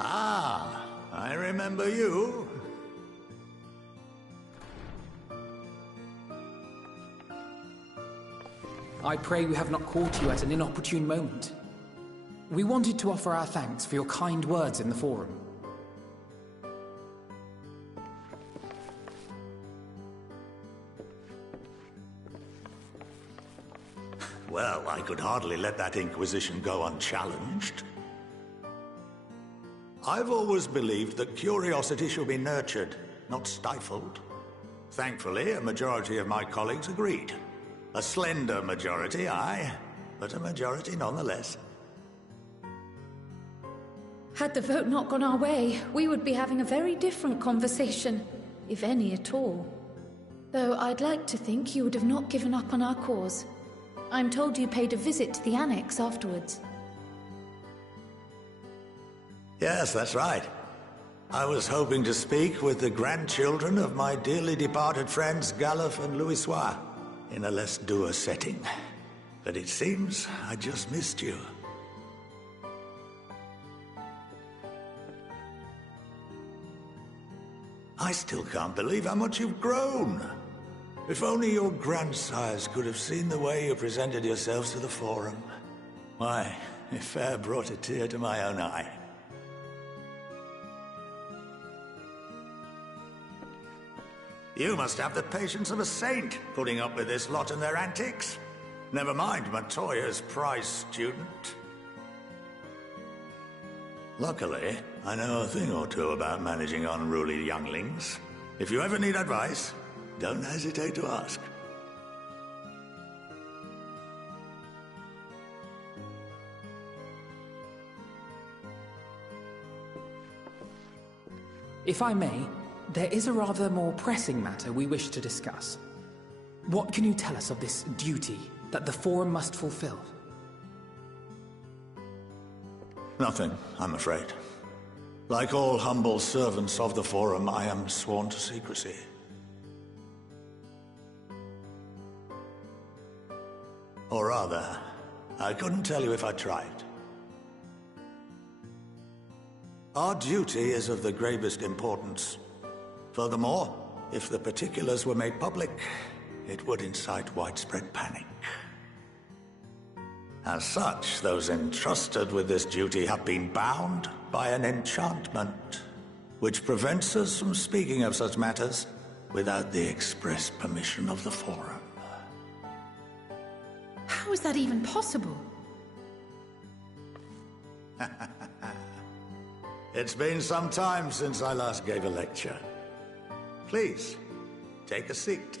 Ah, I remember you. I pray we have not caught you at an inopportune moment. We wanted to offer our thanks for your kind words in the forum. Well, I could hardly let that Inquisition go unchallenged. I've always believed that curiosity should be nurtured, not stifled. Thankfully, a majority of my colleagues agreed. A slender majority, aye, but a majority nonetheless. Had the vote not gone our way, we would be having a very different conversation, if any at all. Though I'd like to think you would have not given up on our cause. I'm told you paid a visit to the Annex afterwards. Yes, that's right. I was hoping to speak with the grandchildren of my dearly departed friends Galuf and Louisoix. in a less dour setting. But it seems I just missed you. I still can't believe how much you've grown. If only your grandsires could have seen the way you presented yourselves to the Forum. Why, it fair brought a tear to my own eye. You must have the patience of a saint, putting up with this lot and their antics. Never mind Matoya's prize student. Luckily, I know a thing or two about managing unruly younglings. If you ever need advice, don't hesitate to ask. If I may, there is a rather more pressing matter we wish to discuss. What can you tell us of this duty that the Forum must fulfill? Nothing, I'm afraid. Like all humble servants of the Forum, I am sworn to secrecy. Or rather, I couldn't tell you if I tried. Our duty is of the gravest importance. Furthermore, if the particulars were made public, it would incite widespread panic. As such, those entrusted with this duty have been bound by an enchantment, which prevents us from speaking of such matters without the express permission of the Forum. How is that even possible? It's been some time since I last gave a lecture. Please, take a seat.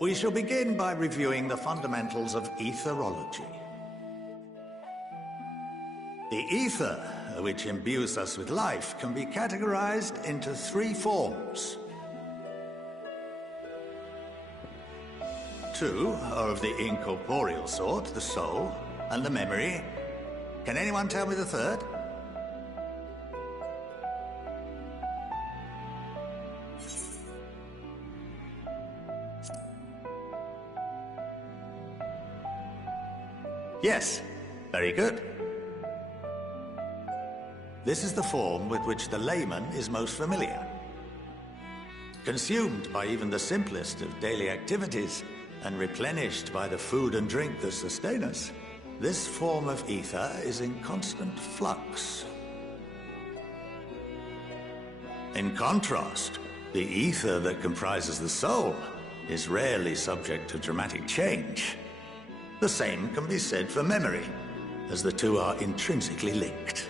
We shall begin by reviewing the fundamentals of etherology. The ether, which imbues us with life, can be categorized into three forms. Two are of the incorporeal sort, the soul and the memory. Can anyone tell me the third? Yes, very good. This is the form with which the layman is most familiar. Consumed by even the simplest of daily activities, and replenished by the food and drink that sustain us, this form of ether is in constant flux. In contrast, the ether that comprises the soul is rarely subject to dramatic change. The same can be said for memory, as the two are intrinsically linked.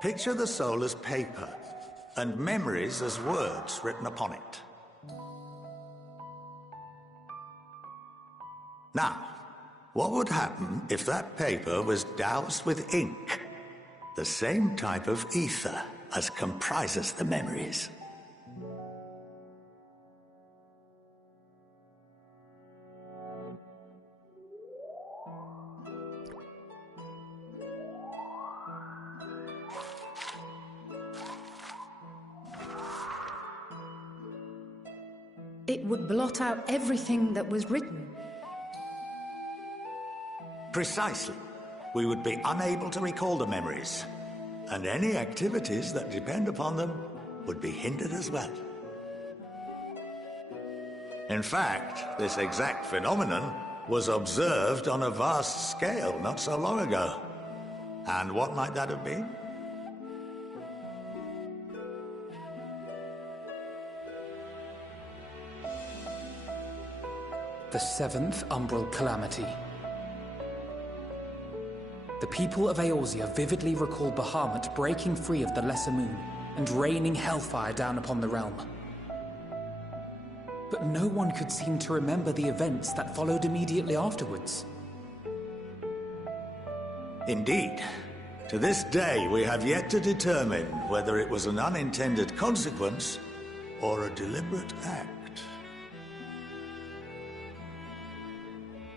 Picture the soul as paper, and memories as words written upon it. Now, what would happen if that paper was doused with ink? The same type of ether as comprises the memories. It would blot out everything that was written. Precisely. We would be unable to recall the memories, and any activities that depend upon them would be hindered as well. In fact, this exact phenomenon was observed on a vast scale not so long ago. And what might that have been? The seventh umbral calamity. The people of Eorzea vividly recall Bahamut breaking free of the Lesser Moon and raining hellfire down upon the realm. But no one could seem to remember the events that followed immediately afterwards. Indeed. To this day, we have yet to determine whether it was an unintended consequence or a deliberate act.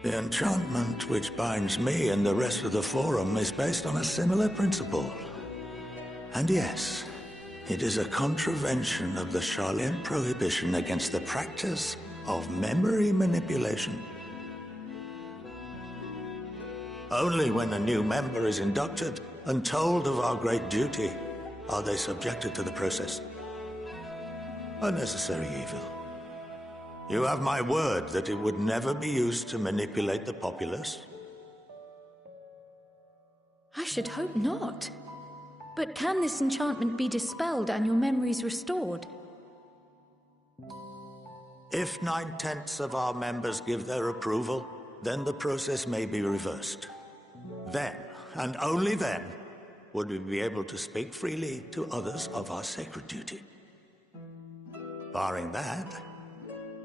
The enchantment which binds me and the rest of the Forum is based on a similar principle. And yes, it is a contravention of the Sharlayan prohibition against the practice of memory manipulation. Only when a new member is inducted and told of our great duty are they subjected to the process. A necessary evil. You have my word that it would never be used to manipulate the populace? I should hope not. But can this enchantment be dispelled and your memories restored? If 9/10 of our members give their approval, then the process may be reversed. Then, and only then, would we be able to speak freely to others of our sacred duty. Barring that,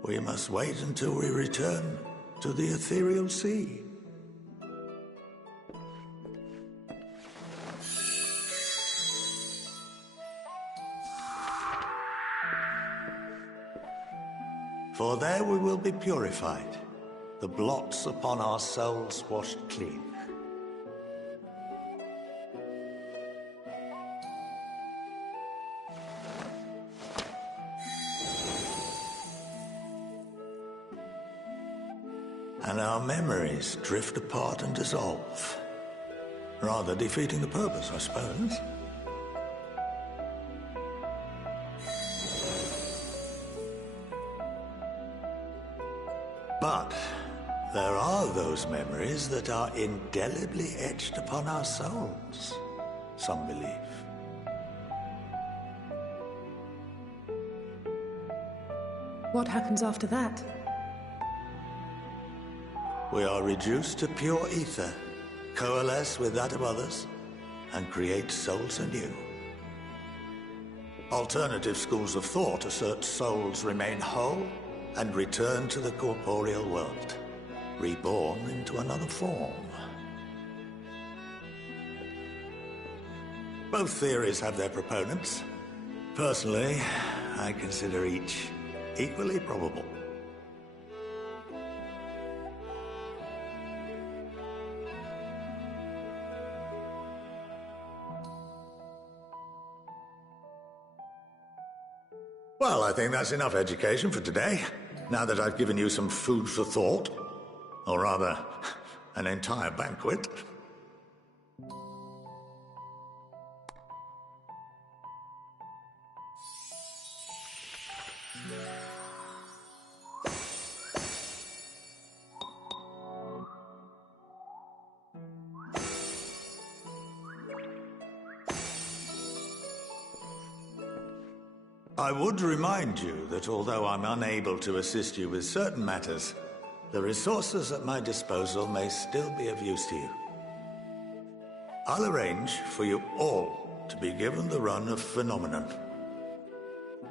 we must wait until we return to the ethereal sea. For there we will be purified, the blots upon our souls washed clean. And our memories drift apart and dissolve, rather defeating the purpose, I suppose. But there are those memories that are indelibly etched upon our souls, some believe. What happens after that? We are reduced to pure ether, coalesce with that of others, and create souls anew. Alternative schools of thought assert souls remain whole and return to the corporeal world, reborn into another form. Both theories have their proponents. Personally, I consider each equally probable. Well, I think that's enough education for today, now that I've given you some food for thought. Or rather, an entire banquet. I would remind you that although I'm unable to assist you with certain matters, the resources at my disposal may still be of use to you. I'll arrange for you all to be given the run of Phenomenon.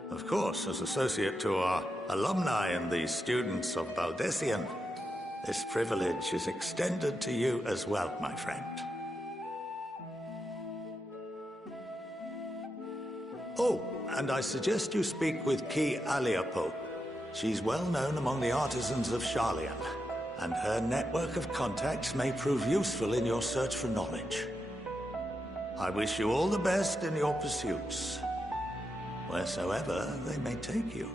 Of course, as associate to our alumni and the students of Valdesian, this privilege is extended to you as well, my friend. Oh, and I suggest you speak with Ki Aliapo. She's well known among the artisans of Sharlayan, and her network of contacts may prove useful in your search for knowledge. I wish you all the best in your pursuits, wheresoever they may take you.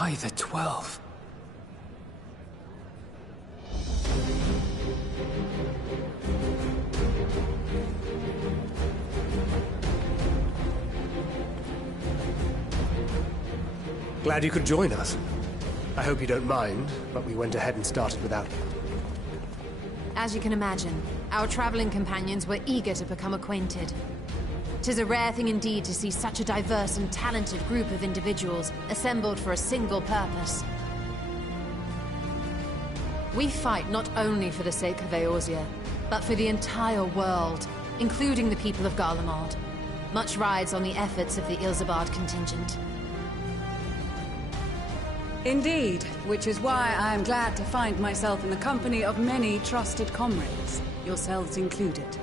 By the 12. Glad you could join us. I hope you don't mind, but we went ahead and started without you. As you can imagine, our traveling companions were eager to become acquainted. 'Tis a rare thing indeed to see such a diverse and talented group of individuals assembled for a single purpose. We fight not only for the sake of Eorzea, but for the entire world, including the people of Garlemald. Much rides on the efforts of the Ilsabard contingent. Indeed, which is why I am glad to find myself in the company of many trusted comrades, yourselves included.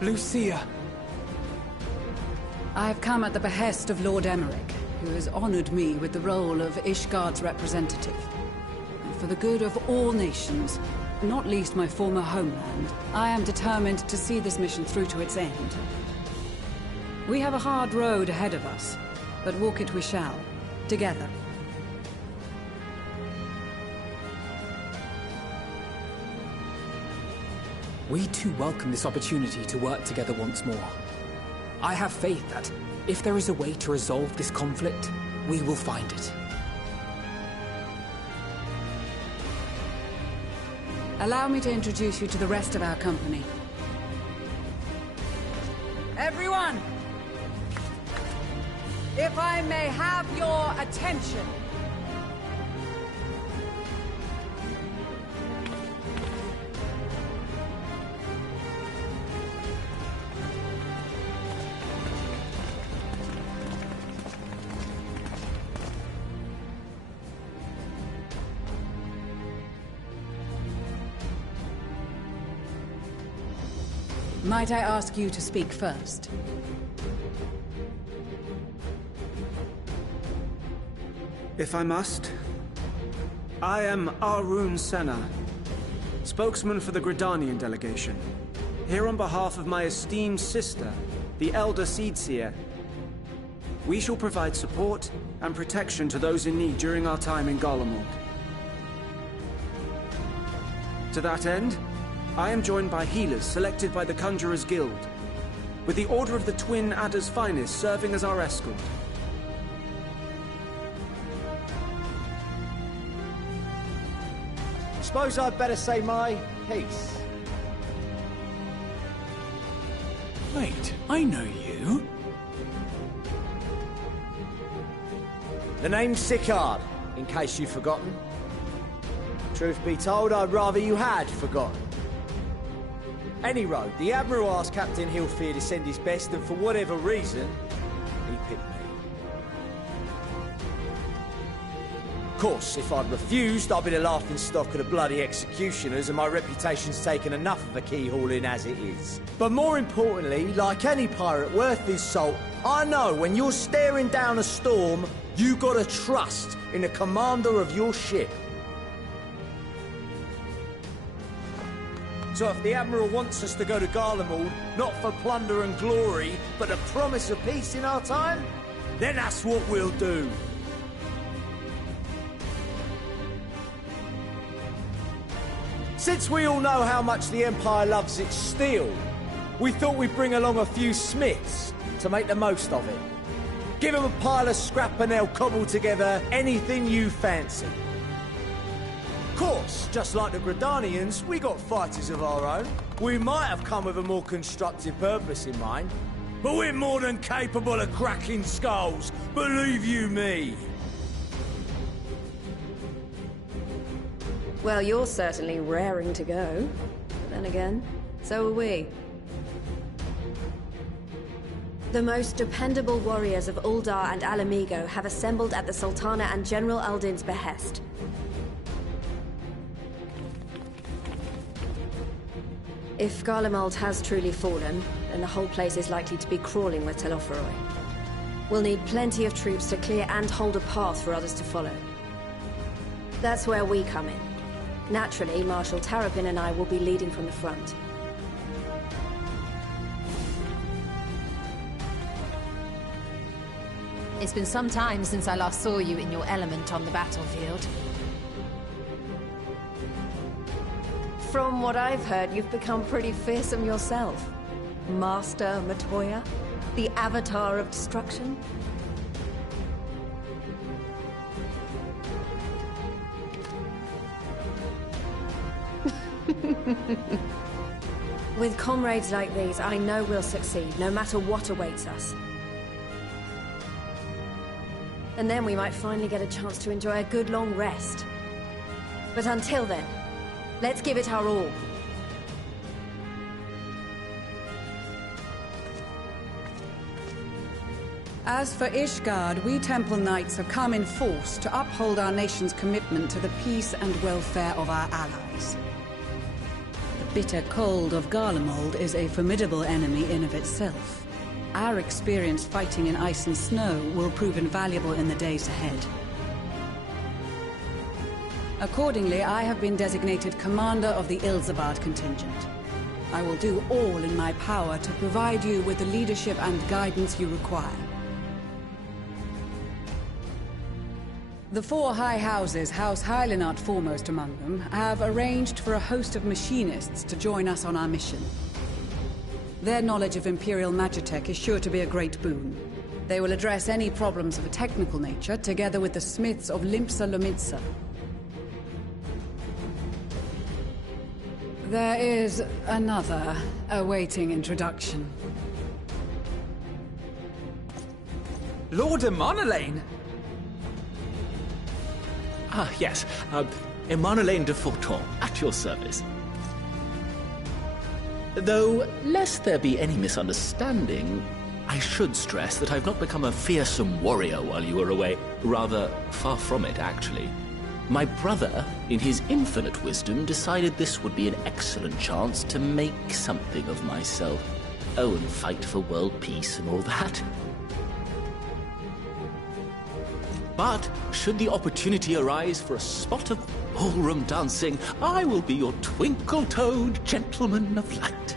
Lucia! I have come at the behest of Lord Emmerich, who has honored me with the role of Ishgard's representative. And for the good of all nations, not least my former homeland, I am determined to see this mission through to its end. We have a hard road ahead of us, but walk it we shall, together. We too welcome this opportunity to work together once more. I have faith that, if there is a way to resolve this conflict, we will find it. Allow me to introduce you to the rest of our company. Everyone! If I may have your attention. Might I ask you to speak first? If I must. I am Arun Senna, spokesman for the Gridanian delegation, here on behalf of my esteemed sister, the Elder Seedseer. We shall provide support and protection to those in need during our time in Garlemald. To that end, I am joined by healers selected by the Conjurers Guild, with the Order of the Twin Adder's Finest serving as our escort. Suppose I'd better say my piece. Wait, I know you. The name's Sicard, in case you've forgotten. Truth be told, I'd rather you had forgotten. Any road, the Admiral asked Captain Hilfear to send his best, and for whatever reason, he picked me. Of course, if I'd refused, I'd be the laughingstock of the bloody executioners, and my reputation's taken enough of a keyhauling as it is. But more importantly, like any pirate worth his salt, I know when you're staring down a storm, you gotta trust in the commander of your ship. So if the Admiral wants us to go to Garlemald, not for plunder and glory, but the promise of peace in our time, then that's what we'll do. Since we all know how much the Empire loves its steel, we thought we'd bring along a few smiths to make the most of it. Give them a pile of scrap and they'll cobble together anything you fancy. Of course, just like the Gridanians, we got fighters of our own. We might have come with a more constructive purpose in mind, but we're more than capable of cracking skulls, believe you me. Well, you're certainly raring to go. But then again, so are we. The most dependable warriors of Uldar and Alamigo have assembled at the Sultana and General Aldin's behest. If Garlemald has truly fallen, then the whole place is likely to be crawling with Telophoroi. We'll need plenty of troops to clear and hold a path for others to follow. That's where we come in. Naturally, Marshal Tarapin and I will be leading from the front. It's been some time since I last saw you in your element on the battlefield. From what I've heard, you've become pretty fearsome yourself. Master Matoya? The Avatar of Destruction? With comrades like these, I know we'll succeed, no matter what awaits us. And then we might finally get a chance to enjoy a good long rest. But until then, let's give it our all. As for Ishgard, we Temple Knights have come in force to uphold our nation's commitment to the peace and welfare of our allies. The bitter cold of Garlemald is a formidable enemy in of itself. Our experience fighting in ice and snow will prove invaluable in the days ahead. Accordingly, I have been designated commander of the Ilzabard contingent. I will do all in my power to provide you with the leadership and guidance you require. The four high houses, House Hylinart foremost among them, have arranged for a host of machinists to join us on our mission. Their knowledge of Imperial Magitech is sure to be a great boon. They will address any problems of a technical nature, together with the smiths of Limpsa Lomitsa. There is another awaiting introduction. Lord Emanolain! Ah, yes. Emanolain de Forton, at your service. Though, lest there be any misunderstanding, I should stress that I've not become a fearsome warrior while you were away. Rather, far from it, actually. My brother, in his infinite wisdom, decided this would be an excellent chance to make something of myself. Oh, and fight for world peace and all that. But, should the opportunity arise for a spot of ballroom dancing, I will be your twinkle-toed gentleman of light.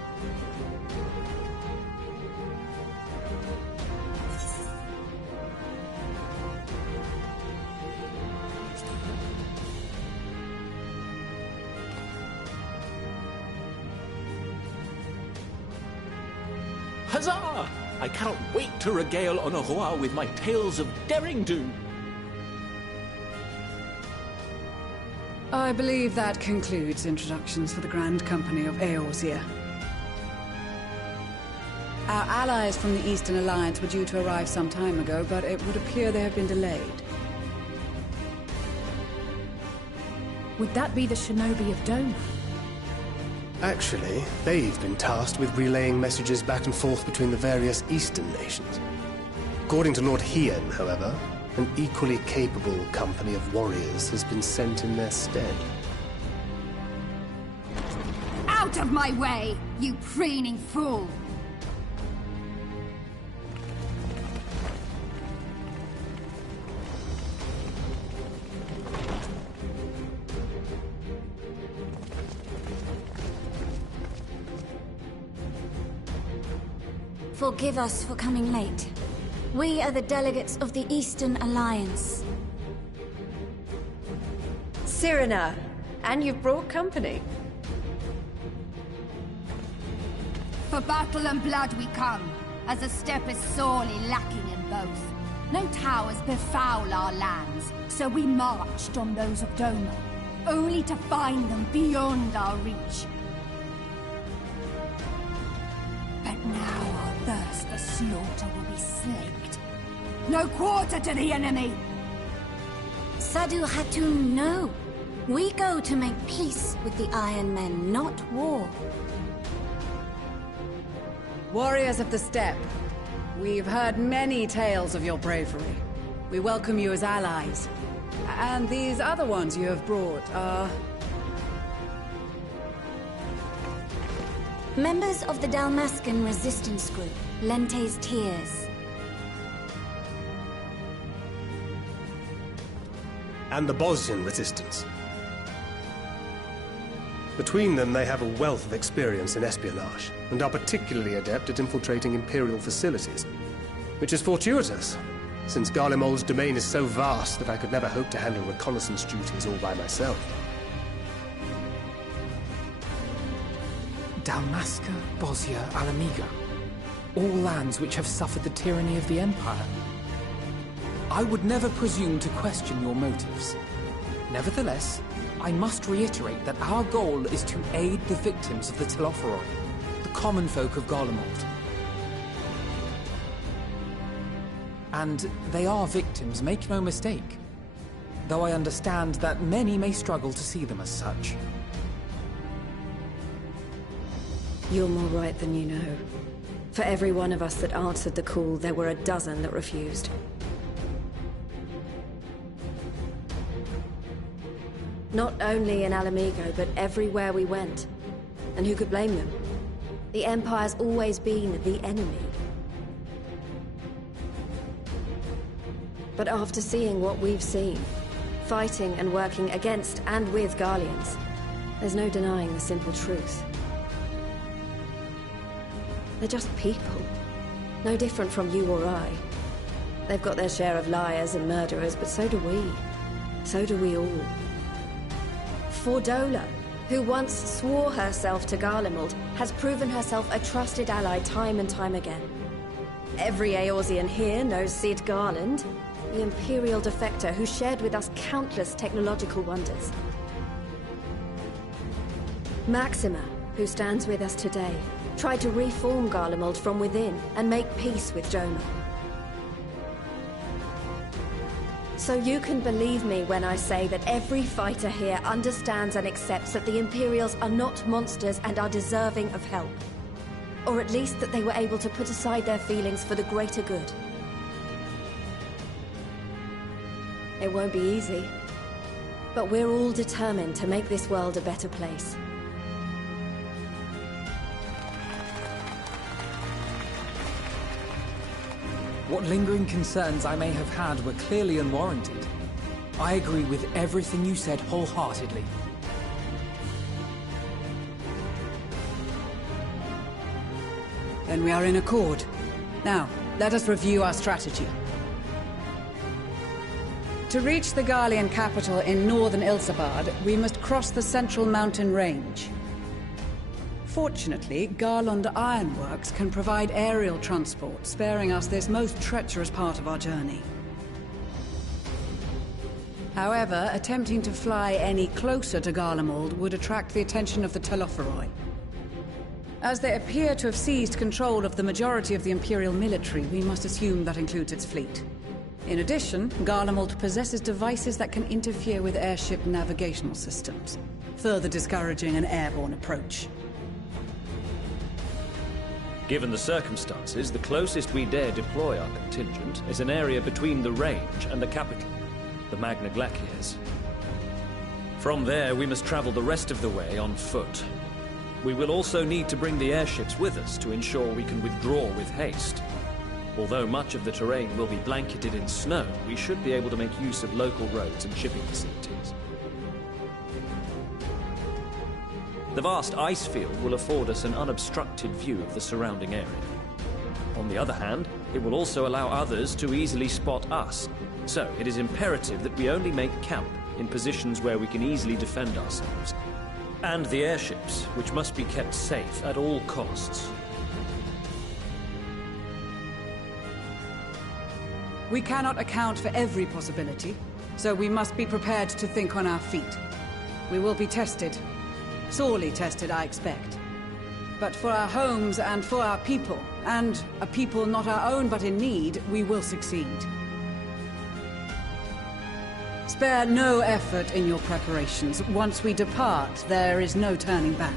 Huzzah! I cannot wait to regale Honoroa with my tales of derring-do. I believe that concludes introductions for the Grand Company of Eorzea. Our allies from the Eastern Alliance were due to arrive some time ago, but it would appear they have been delayed. Would that be the Shinobi of Doma? Actually, they've been tasked with relaying messages back and forth between the various Eastern nations. According to Lord Hien, however, an equally capable company of warriors has been sent in their stead. Out of my way, you preening fool! Forgive us for coming late. We are the delegates of the Eastern Alliance. Cyrena, and you've brought company. For battle and blood we come, as a step is sorely lacking in both. No towers befoul our lands, so we marched on those of Doma, only to find them beyond our reach. But now our thirst for slaughter will be slaked. No quarter to the enemy! Sadu Hatun, no. We go to make peace with the Iron Men, not war. Warriors of the Steppe, we've heard many tales of your bravery. We welcome you as allies. And these other ones you have brought are... Members of the Dalmascan resistance group, Lente's Tears. And the Bosnian resistance. Between them, they have a wealth of experience in espionage, and are particularly adept at infiltrating Imperial facilities. Which is fortuitous, since Garlemald's domain is so vast that I could never hope to handle reconnaissance duties all by myself. Dalmasca, Bosnia, Alamiga. All lands which have suffered the tyranny of the Empire. I would never presume to question your motives. Nevertheless, I must reiterate that our goal is to aid the victims of the Telophoroi, the common folk of Garlemald. And they are victims, make no mistake. Though I understand that many may struggle to see them as such. You're more right than you know. For every one of us that answered the call, there were a dozen that refused. Not only in Alamigo, but everywhere we went. And who could blame them? The Empire's always been the enemy. But after seeing what we've seen, fighting and working against and with Garleans, there's no denying the simple truth. They're just people. No different from you or I. They've got their share of liars and murderers, but so do we. So do we all. Fordola, who once swore herself to Garlemald, has proven herself a trusted ally time and time again. Every Eorzean here knows Cid Garland, the Imperial defector who shared with us countless technological wonders. Maxima, who stands with us today, tried to reform Garlemald from within and make peace with Joma. So you can believe me when I say that every fighter here understands and accepts that the Imperials are not monsters and are deserving of help. Or at least that they were able to put aside their feelings for the greater good. It won't be easy, but we're all determined to make this world a better place. What lingering concerns I may have had were clearly unwarranted. I agree with everything you said wholeheartedly. Then we are in accord. Now, let us review our strategy. To reach the Garlean capital in northern Ilsabard, we must cross the central mountain range. Fortunately, Garlond Ironworks can provide aerial transport, sparing us this most treacherous part of our journey. However, attempting to fly any closer to Garlemald would attract the attention of the Telophoroi. As they appear to have seized control of the majority of the Imperial military, we must assume that includes its fleet. In addition, Garlemald possesses devices that can interfere with airship navigational systems, further discouraging an airborne approach. Given the circumstances, the closest we dare deploy our contingent is an area between the range and the capital, the Magna Glaciers. From there, we must travel the rest of the way on foot. We will also need to bring the airships with us to ensure we can withdraw with haste. Although much of the terrain will be blanketed in snow, we should be able to make use of local roads and shipping facilities. The vast ice field will afford us an unobstructed view of the surrounding area. On the other hand, it will also allow others to easily spot us, so it is imperative that we only make camp in positions where we can easily defend ourselves. And the airships, which must be kept safe at all costs. We cannot account for every possibility, so we must be prepared to think on our feet. We will be tested. Sorely tested, I expect. But for our homes and for our people, and a people not our own but in need, we will succeed. Spare no effort in your preparations. Once we depart, there is no turning back.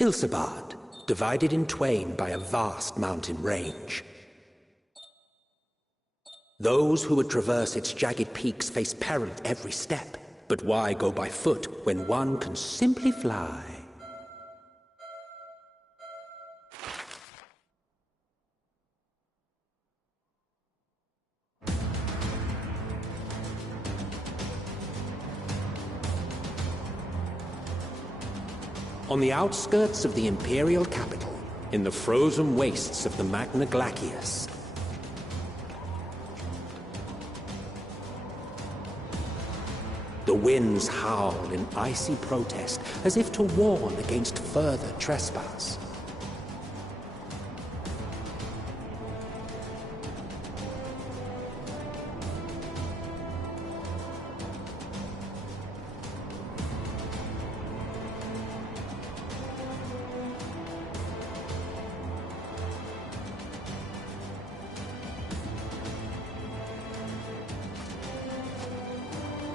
Ilsabard, divided in twain by a vast mountain range. Those who would traverse its jagged peaks face peril at every step. But why go by foot when one can simply fly? On the outskirts of the Imperial capital, in the frozen wastes of the Magna Glacius, the winds howl in icy protest, as if to warn against further trespass.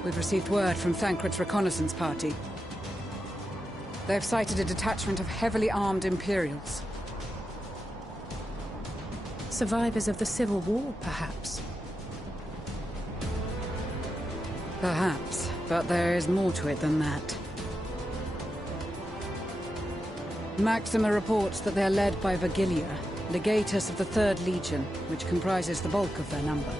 We've received word from Thancred's reconnaissance party. They've sighted a detachment of heavily armed Imperials. Survivors of the Civil War, perhaps? Perhaps, but there is more to it than that. Maxima reports that they're led by Vergilia, legatus of the 3rd Legion, which comprises the bulk of their number.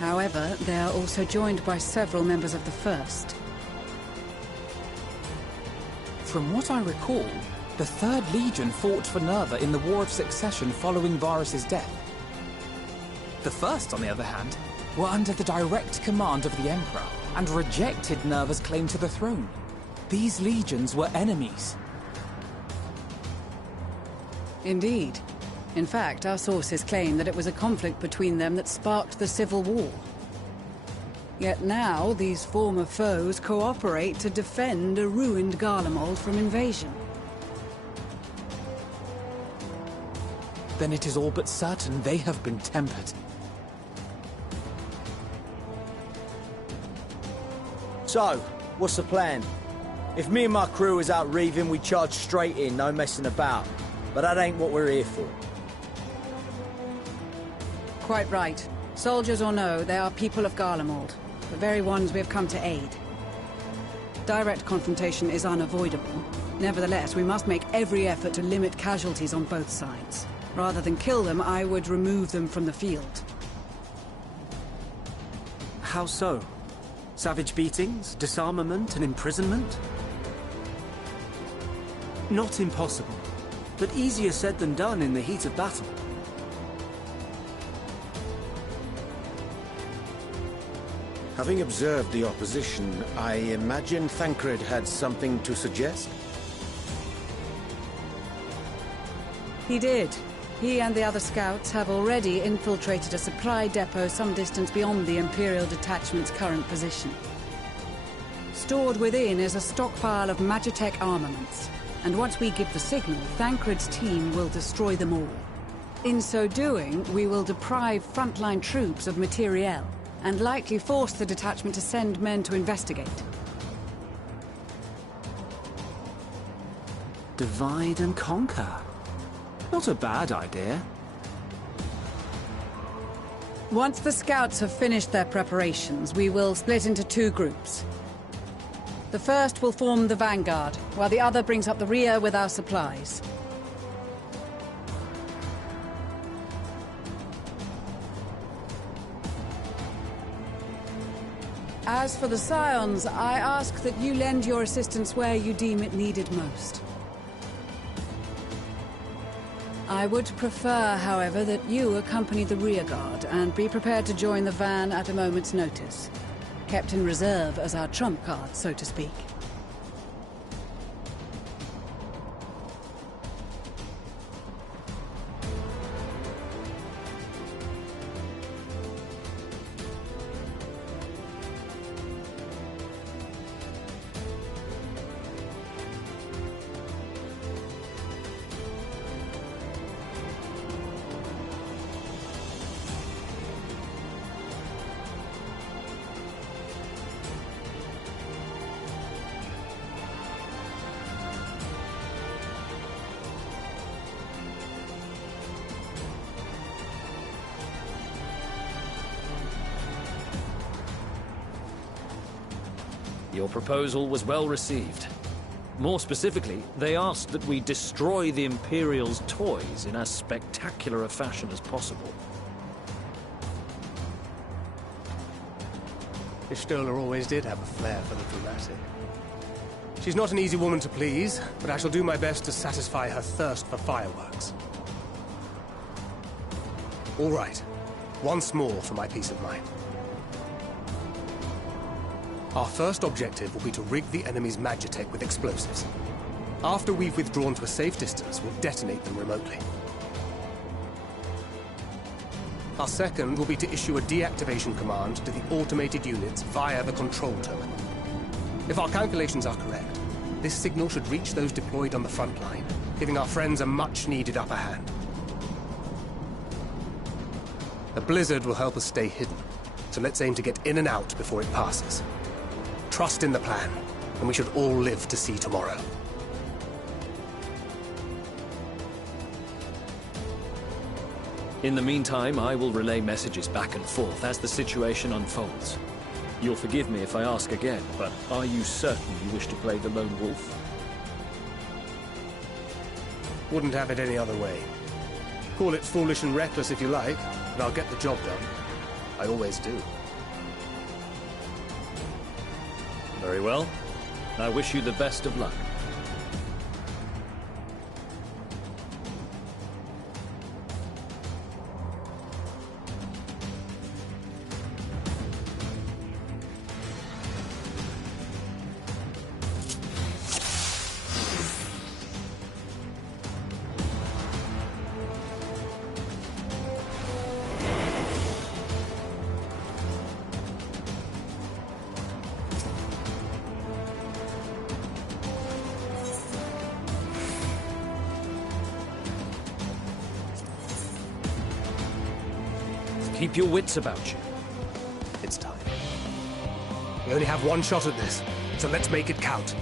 However, they are also joined by several members of the 1st. From what I recall, the 3rd Legion fought for Nerva in the War of Succession following Varus's death. The 1st, on the other hand, were under the direct command of the Emperor and rejected Nerva's claim to the throne. These legions were enemies. Indeed. In fact, our sources claim that it was a conflict between them that sparked the Civil War. Yet now, these former foes cooperate to defend a ruined Garlemald from invasion. Then it is all but certain they have been tempered. So, what's the plan? If me and my crew is out reaving, we charge straight in, no messing about. But that ain't what we're here for. Quite right. Soldiers or no, they are people of Garlemald, the very ones we have come to aid. Direct confrontation is unavoidable. Nevertheless, we must make every effort to limit casualties on both sides. Rather than kill them, I would remove them from the field. How so? Savage beatings, disarmament, and imprisonment? Not impossible, but easier said than done in the heat of battle. Having observed the opposition, I imagine Thancred had something to suggest? He did. He and the other scouts have already infiltrated a supply depot some distance beyond the Imperial detachment's current position. Stored within is a stockpile of Magitech armaments, and once we give the signal, Thancred's team will destroy them all. In so doing, we will deprive frontline troops of materiel, and likely force the detachment to send men to investigate. Divide and conquer. Not a bad idea. Once the scouts have finished their preparations, we will split into 2 groups. The first will form the vanguard, while the other brings up the rear with our supplies. As for the Scions, I ask that you lend your assistance where you deem it needed most. I would prefer, however, that you accompany the rearguard and be prepared to join the van at a moment's notice. Kept in reserve as our trump card, so to speak. Your proposal was well received. More specifically, they asked that we destroy the Imperial's toys in as spectacular a fashion as possible. Ishtola always did have a flair for the dramatic. She's not an easy woman to please, but I shall do my best to satisfy her thirst for fireworks. All right. Once more for my peace of mind. Our first objective will be to rig the enemy's magitech with explosives. After we've withdrawn to a safe distance, we'll detonate them remotely. Our second will be to issue a deactivation command to the automated units via the control terminal. If our calculations are correct, this signal should reach those deployed on the front line, giving our friends a much-needed upper hand. A blizzard will help us stay hidden, so let's aim to get in and out before it passes. Trust in the plan, and we should all live to see tomorrow. In the meantime, I will relay messages back and forth as the situation unfolds. You'll forgive me if I ask again, but are you certain you wish to play the lone wolf? Wouldn't have it any other way. Call it foolish and reckless if you like, but I'll get the job done. I always do. Very well. I wish you the best of luck. Keep your wits about you. It's time. We only have one shot at this, so let's make it count.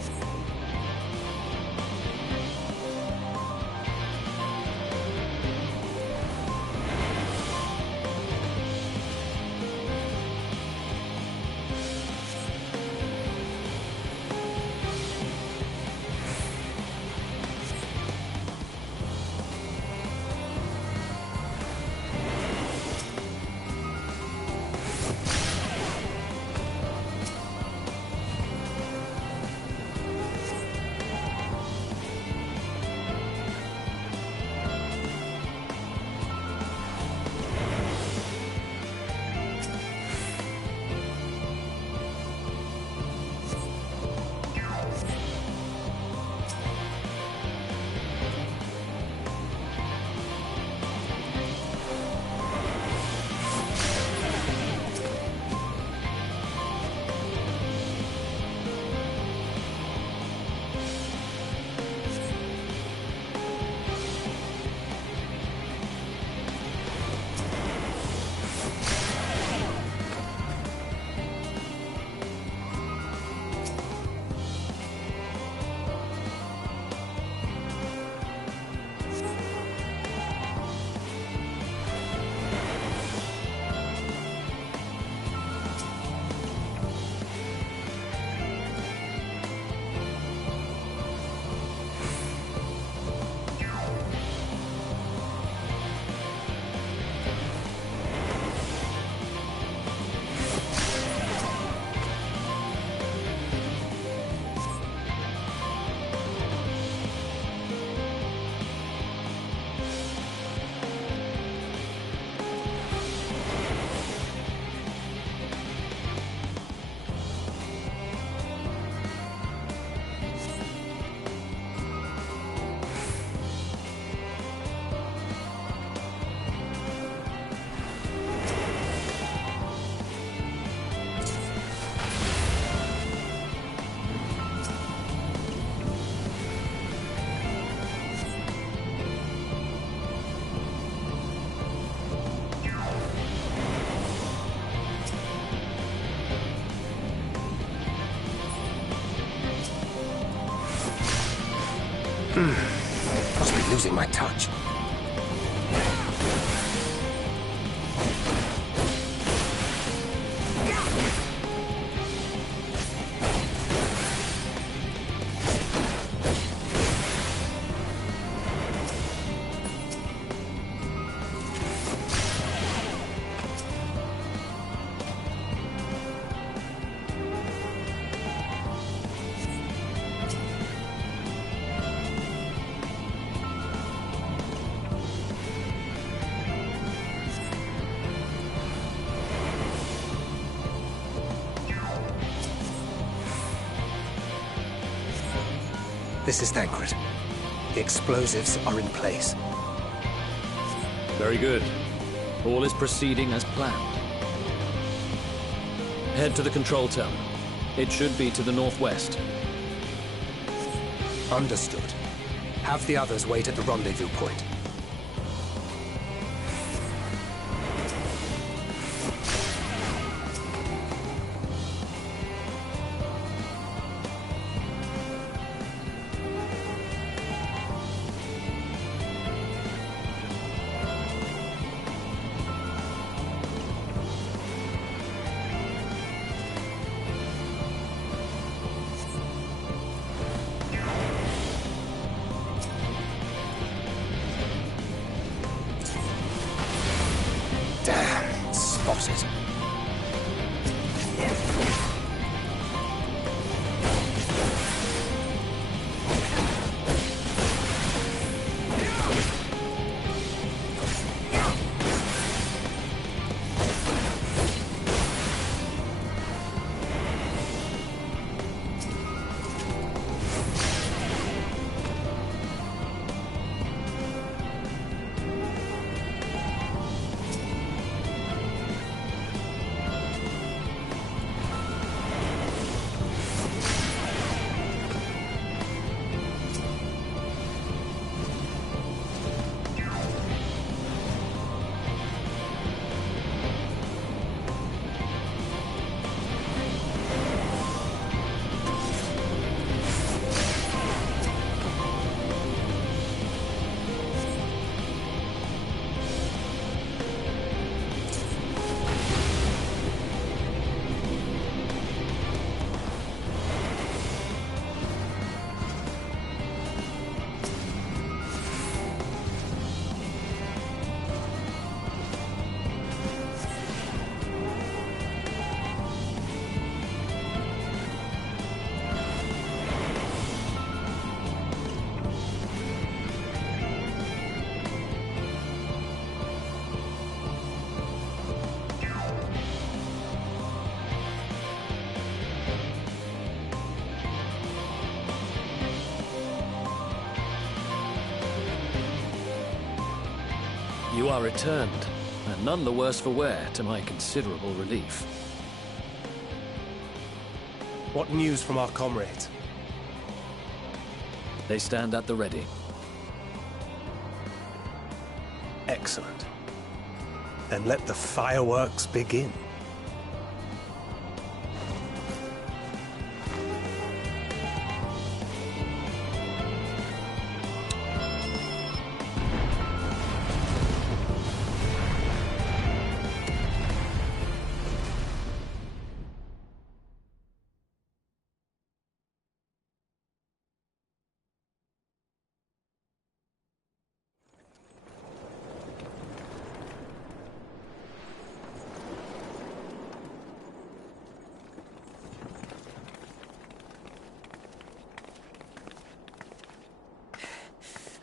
Must be losing my touch. This is Thancred. The explosives are in place. Very good. All is proceeding as planned. Head to the control tower. It should be to the northwest. Understood. Have the others wait at the rendezvous point. Spotted. You are returned, and none the worse for wear, to my considerable relief. What news from our comrades? They stand at the ready. Excellent. Then let the fireworks begin.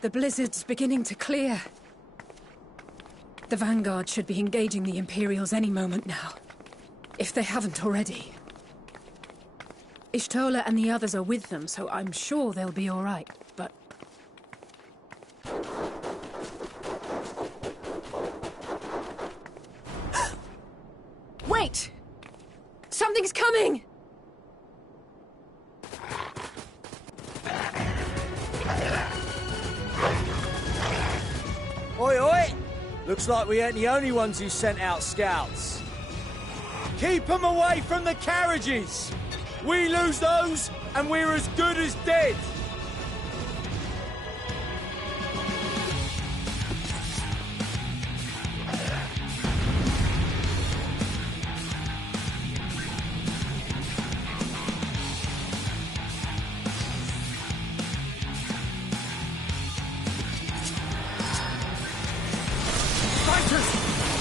The blizzard's beginning to clear. The Vanguard should be engaging the Imperials any moment now, if they haven't already. Ishtola and the others are with them, so I'm sure they'll be all right, but... Wait! Something's coming! Oi, oi! Looks like we ain't the only ones who sent out scouts. Keep them away from the carriages! We lose those, and we're as good as dead!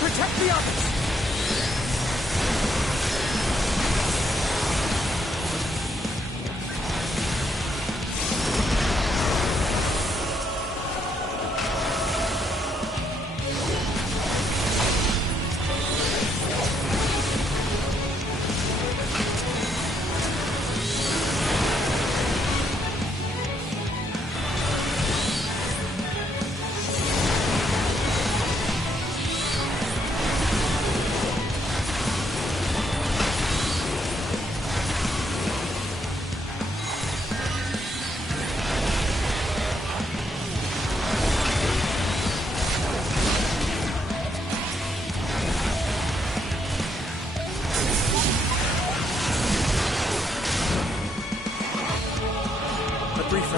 Protect the others!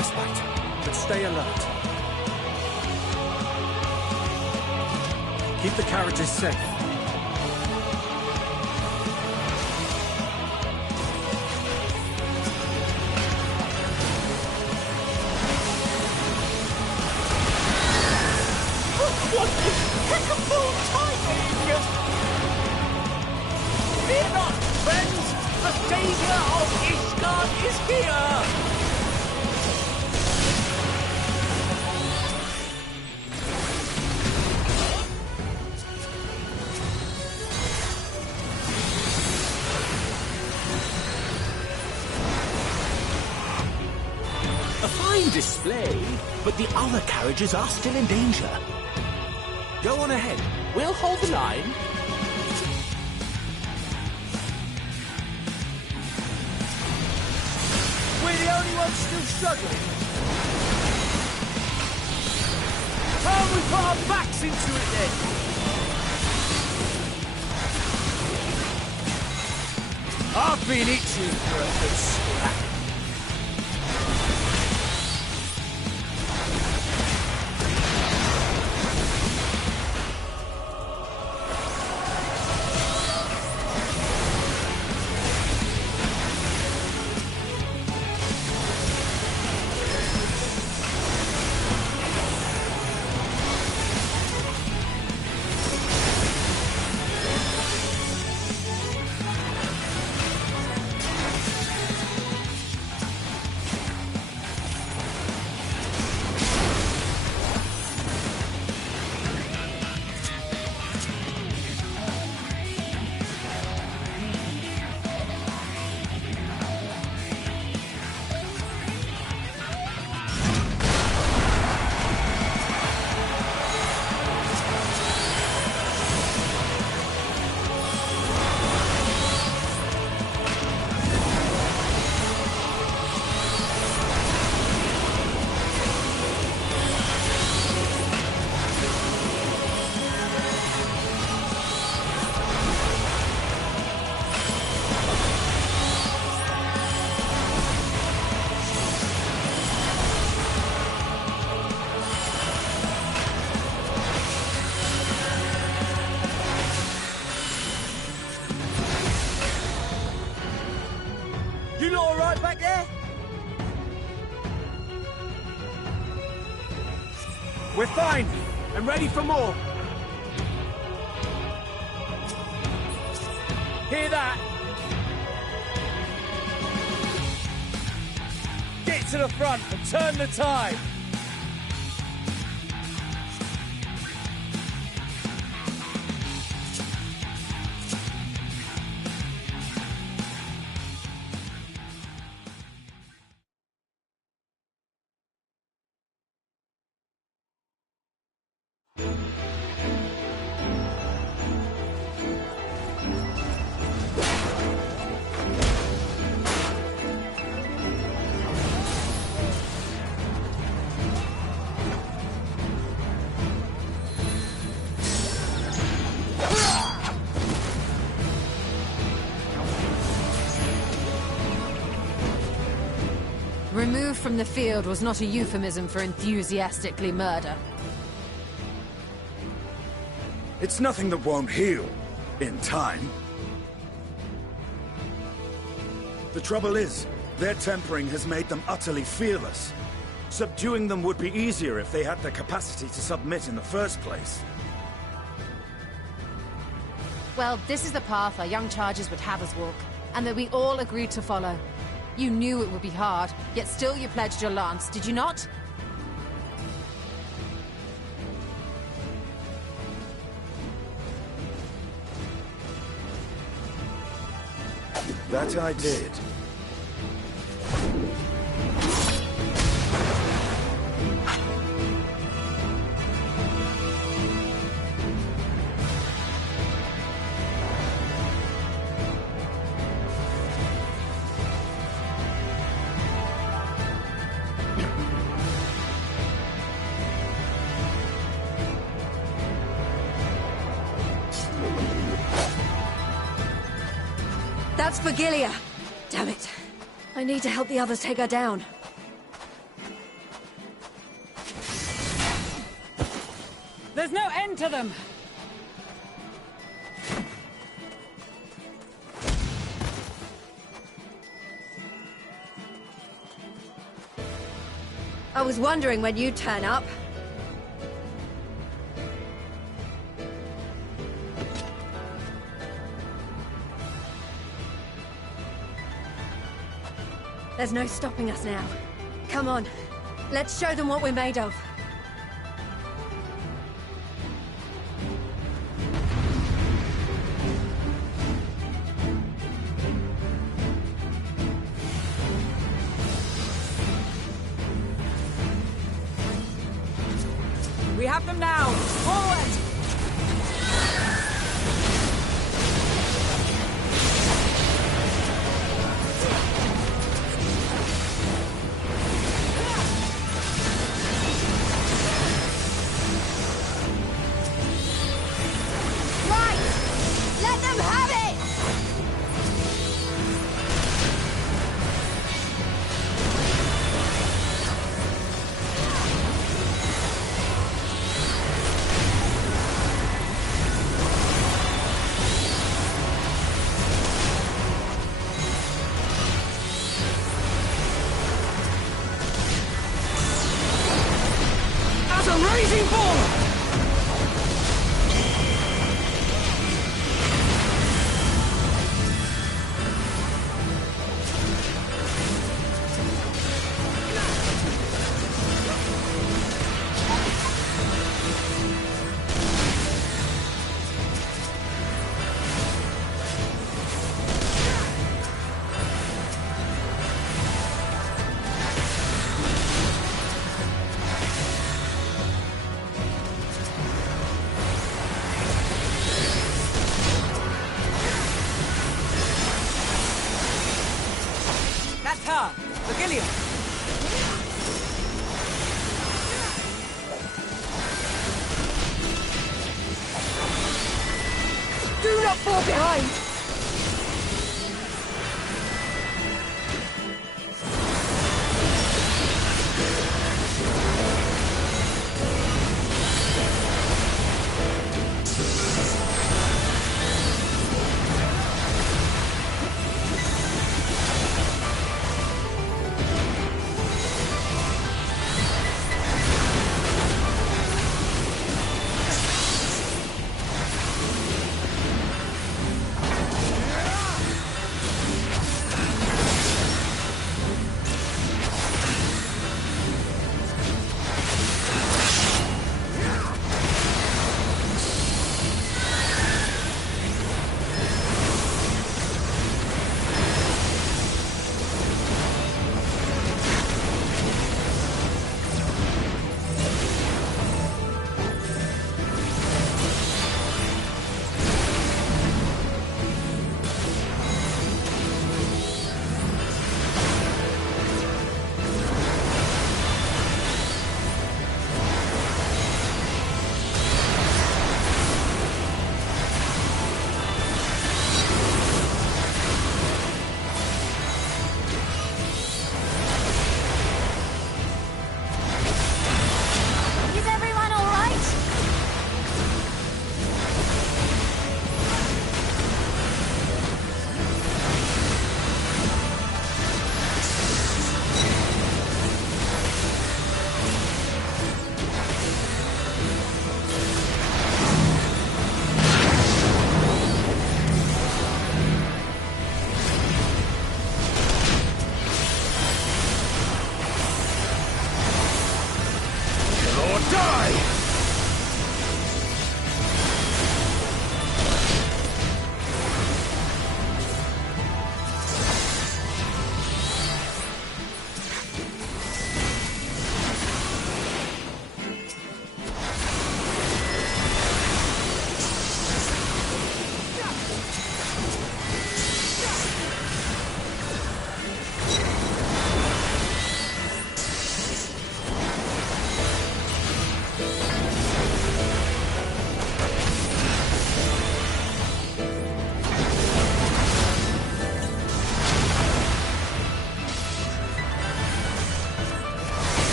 respite, but stay alert. Keep the carriages safe. What impeccable timing! Fear not, friends! The savior of Ishgard is here! A fine display, but the other carriages are still in danger. Go on ahead. We'll hold the line. We're the only ones still struggling. Can't we put our backs into it then? I've been itching for a good scrap. You lot all right back there? We're fine, and ready for more. Hear that? Get to the front and turn the tide. Removed from the field was not a euphemism for enthusiastically murder. It's nothing that won't heal in time. The trouble is, their tempering has made them utterly fearless. Subduing them would be easier if they had the capacity to submit in the first place. Well, this is the path our young charges would have us walk, and that we all agreed to follow. You knew it would be hard, yet still you pledged your lance, did you not? That I did. That's for Gilia. Damn it. I need to help the others take her down. There's no end to them! I was wondering when you'd turn up. There's no stopping us now. Come on, let's show them what we're made of. We have them now! Forward! Raging ball! That's her! Virgilia! Do not fall behind!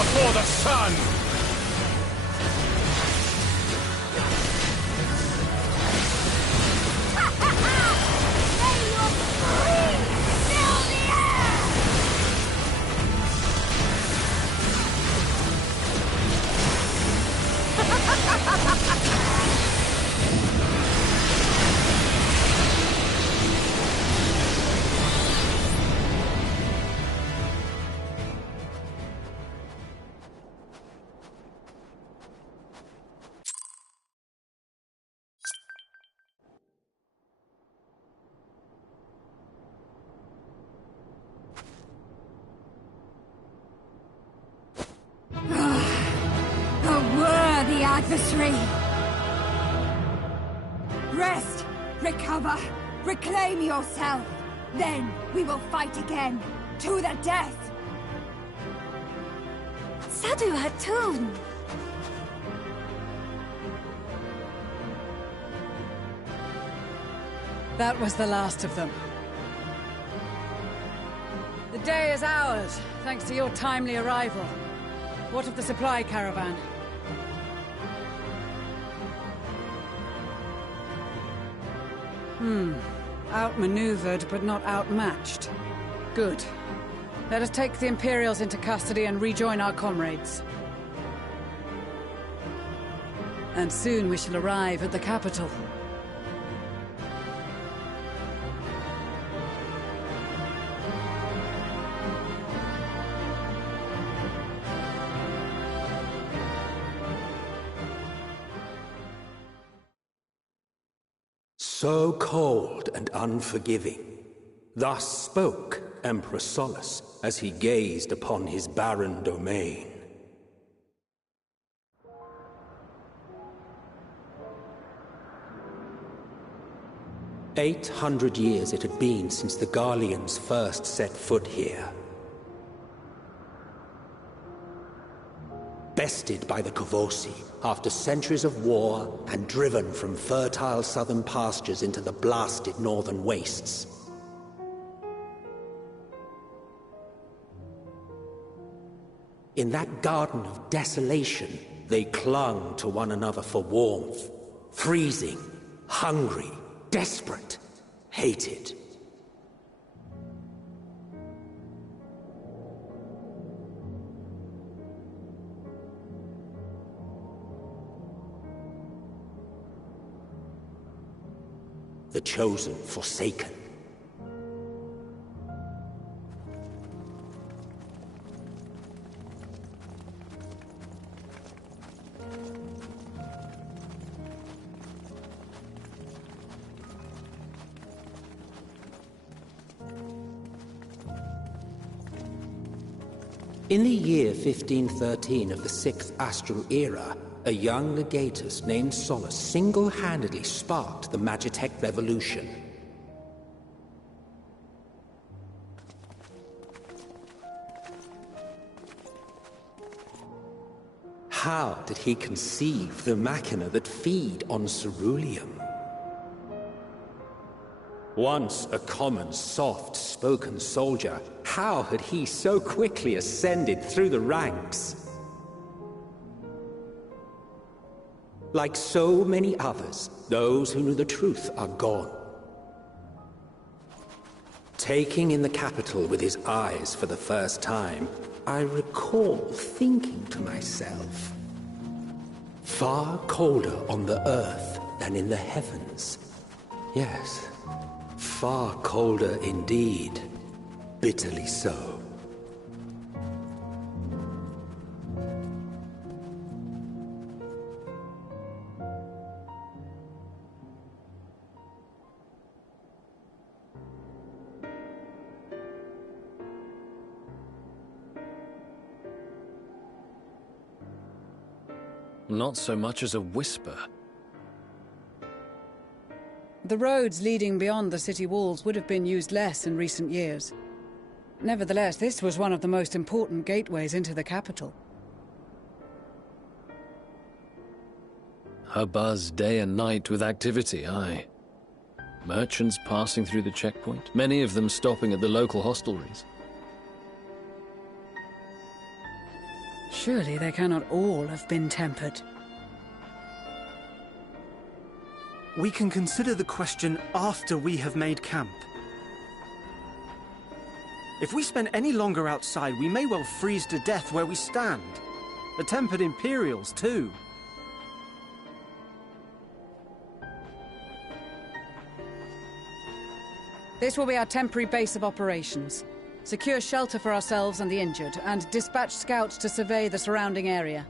before the sun! Adversary! Rest! Recover! Reclaim yourself! Then we will fight again! To the death! Sadu Hatun! That was the last of them. The day is ours, thanks to your timely arrival. What of the supply caravan? Outmaneuvered, but not outmatched. Good. Let us take the Imperials into custody and rejoin our comrades. And soon we shall arrive at the capital. So cold and unforgiving. Thus spoke Emperor Solus as he gazed upon his barren domain. "800 years it had been since the Garleans first set foot here. Bested by the Kavosi after centuries of war and driven from fertile southern pastures into the blasted northern wastes. In that garden of desolation, they clung to one another for warmth, freezing, hungry, desperate, hated. The chosen forsaken. In the year 1513 of the 6th Astral Era, a young legatus named Solus single-handedly sparked the Magitech Revolution. How did he conceive the machina that feed on ceruleum? Once a common, soft-spoken soldier, how had he so quickly ascended through the ranks? Like so many others, those who knew the truth are gone. Taking in the capital with his eyes for the first time, I recall thinking to myself, far colder on the earth than in the heavens. Yes, far colder indeed. Bitterly so. Not so much as a whisper. The roads leading beyond the city walls would have been used less in recent years. Nevertheless, this was one of the most important gateways into the capital. A buzz day and night with activity, aye. Merchants passing through the checkpoint, many of them stopping at the local hostelries. Surely they cannot all have been tempered. We can consider the question after we have made camp. If we spend any longer outside, we may well freeze to death where we stand. The tempered Imperials, too. This will be our temporary base of operations. Secure shelter for ourselves and the injured, and dispatch scouts to survey the surrounding area.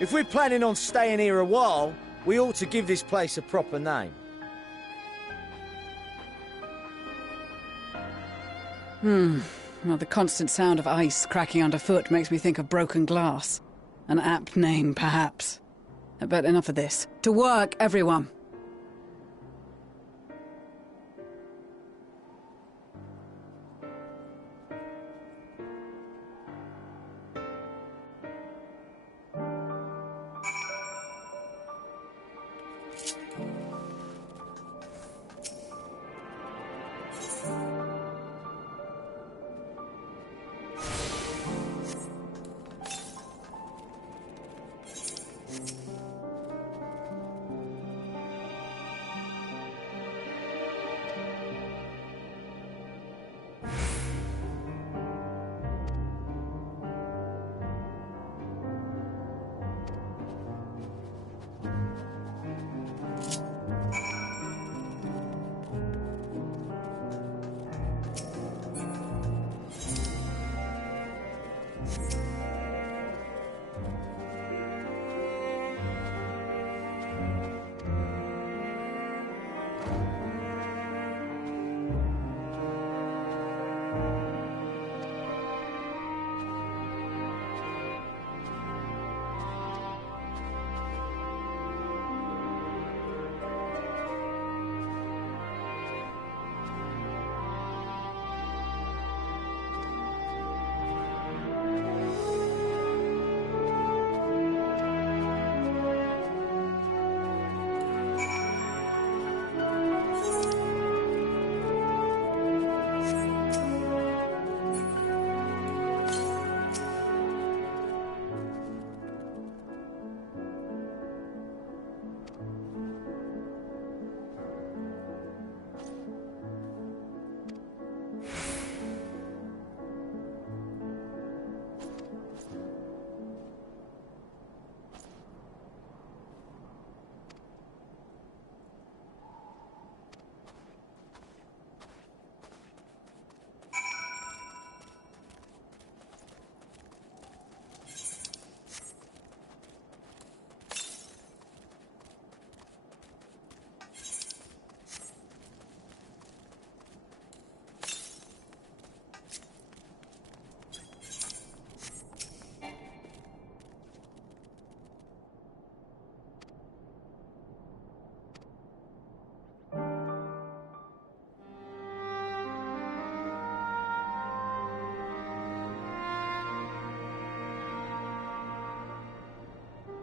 If we're planning on staying here a while, we ought to give this place a proper name. Well, the constant sound of ice cracking underfoot makes me think of broken glass. An apt name, perhaps. But enough of this. To work, everyone!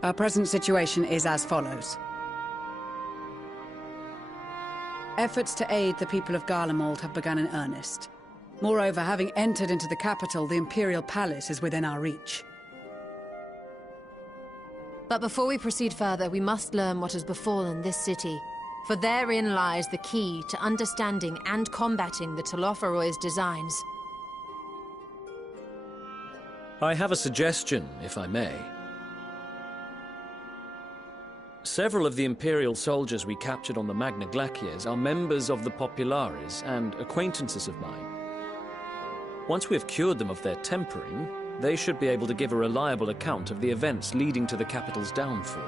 Our present situation is as follows. Efforts to aid the people of Garlemald have begun in earnest. Moreover, having entered into the capital, the Imperial Palace is within our reach. But before we proceed further, we must learn what has befallen this city. For therein lies the key to understanding and combating the Telophoroid's designs. I have a suggestion, if I may. Several of the Imperial soldiers we captured on the Magna Glaciers are members of the Populares and acquaintances of mine. Once we have cured them of their tempering, they should be able to give a reliable account of the events leading to the capital's downfall.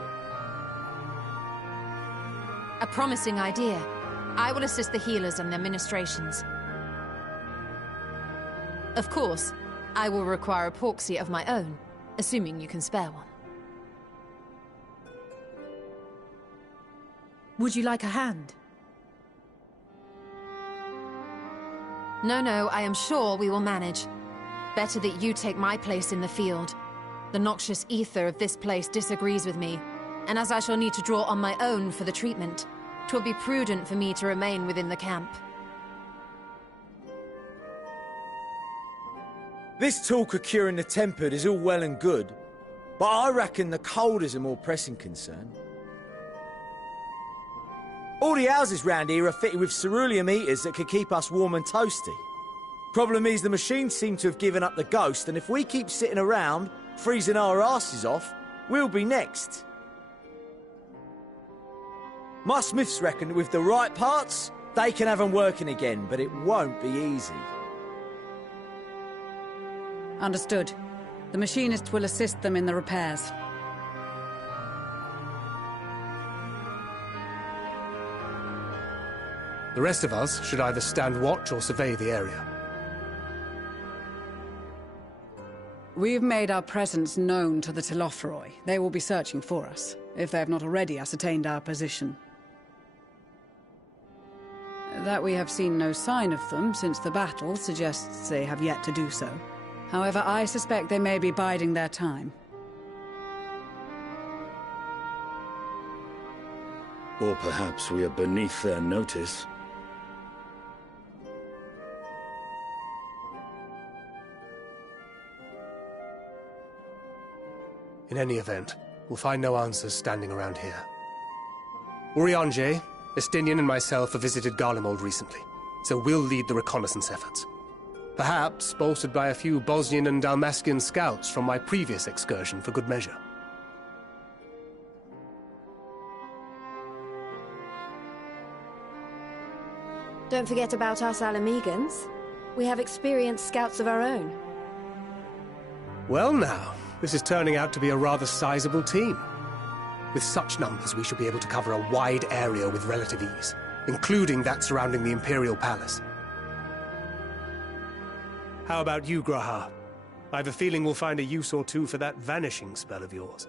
A promising idea. I will assist the healers and their ministrations. Of course, I will require a proxy of my own, assuming you can spare one. Would you like a hand? No, I am sure we will manage. Better that you take my place in the field. The noxious ether of this place disagrees with me, and as I shall need to draw on my own for the treatment, 'twill be prudent for me to remain within the camp. This talk of curing the tempered is all well and good, but I reckon the cold is a more pressing concern. All the houses round here are fitted with cerulean heaters that could keep us warm and toasty. Problem is, the machines seem to have given up the ghost, and if we keep sitting around, freezing our asses off, we'll be next. My smiths reckon that with the right parts, they can have them working again, but it won't be easy. Understood. The machinist will assist them in the repairs. The rest of us should either stand watch or survey the area. We've made our presence known to the Telophoroi. They will be searching for us, if they have not already ascertained our position. That we have seen no sign of them since the battle suggests they have yet to do so. However, I suspect they may be biding their time. Or perhaps we are beneath their notice. In any event, we'll find no answers standing around here. Urianger, Estinian and myself have visited Garlemald recently, so we'll lead the reconnaissance efforts. Perhaps bolstered by a few Bosnian and Dalmatian scouts from my previous excursion for good measure. Don't forget about us Alamegans. We have experienced scouts of our own. Well now, this is turning out to be a rather sizable team. With such numbers, we should be able to cover a wide area with relative ease, including that surrounding the Imperial Palace. How about you, Graha? I have a feeling we'll find a use or two for that vanishing spell of yours.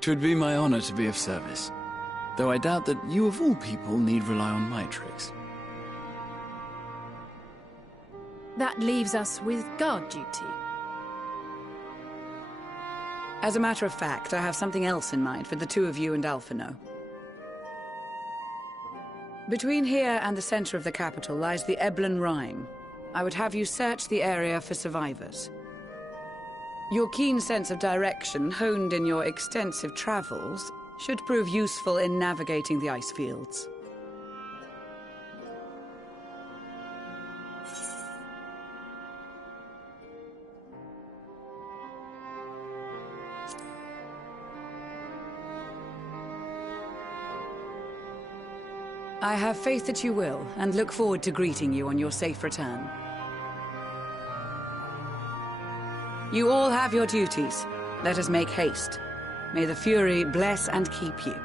'Twould be my honor to be of service, though I doubt that you of all people need rely on my tricks. That leaves us with guard duty. As a matter of fact, I have something else in mind for the two of you and Alphino. Between here and the center of the capital lies the Eblan Rhine. I would have you search the area for survivors. Your keen sense of direction, honed in your extensive travels, should prove useful in navigating the ice fields. I have faith that you will, and look forward to greeting you on your safe return. You all have your duties. Let us make haste. May the Fury bless and keep you.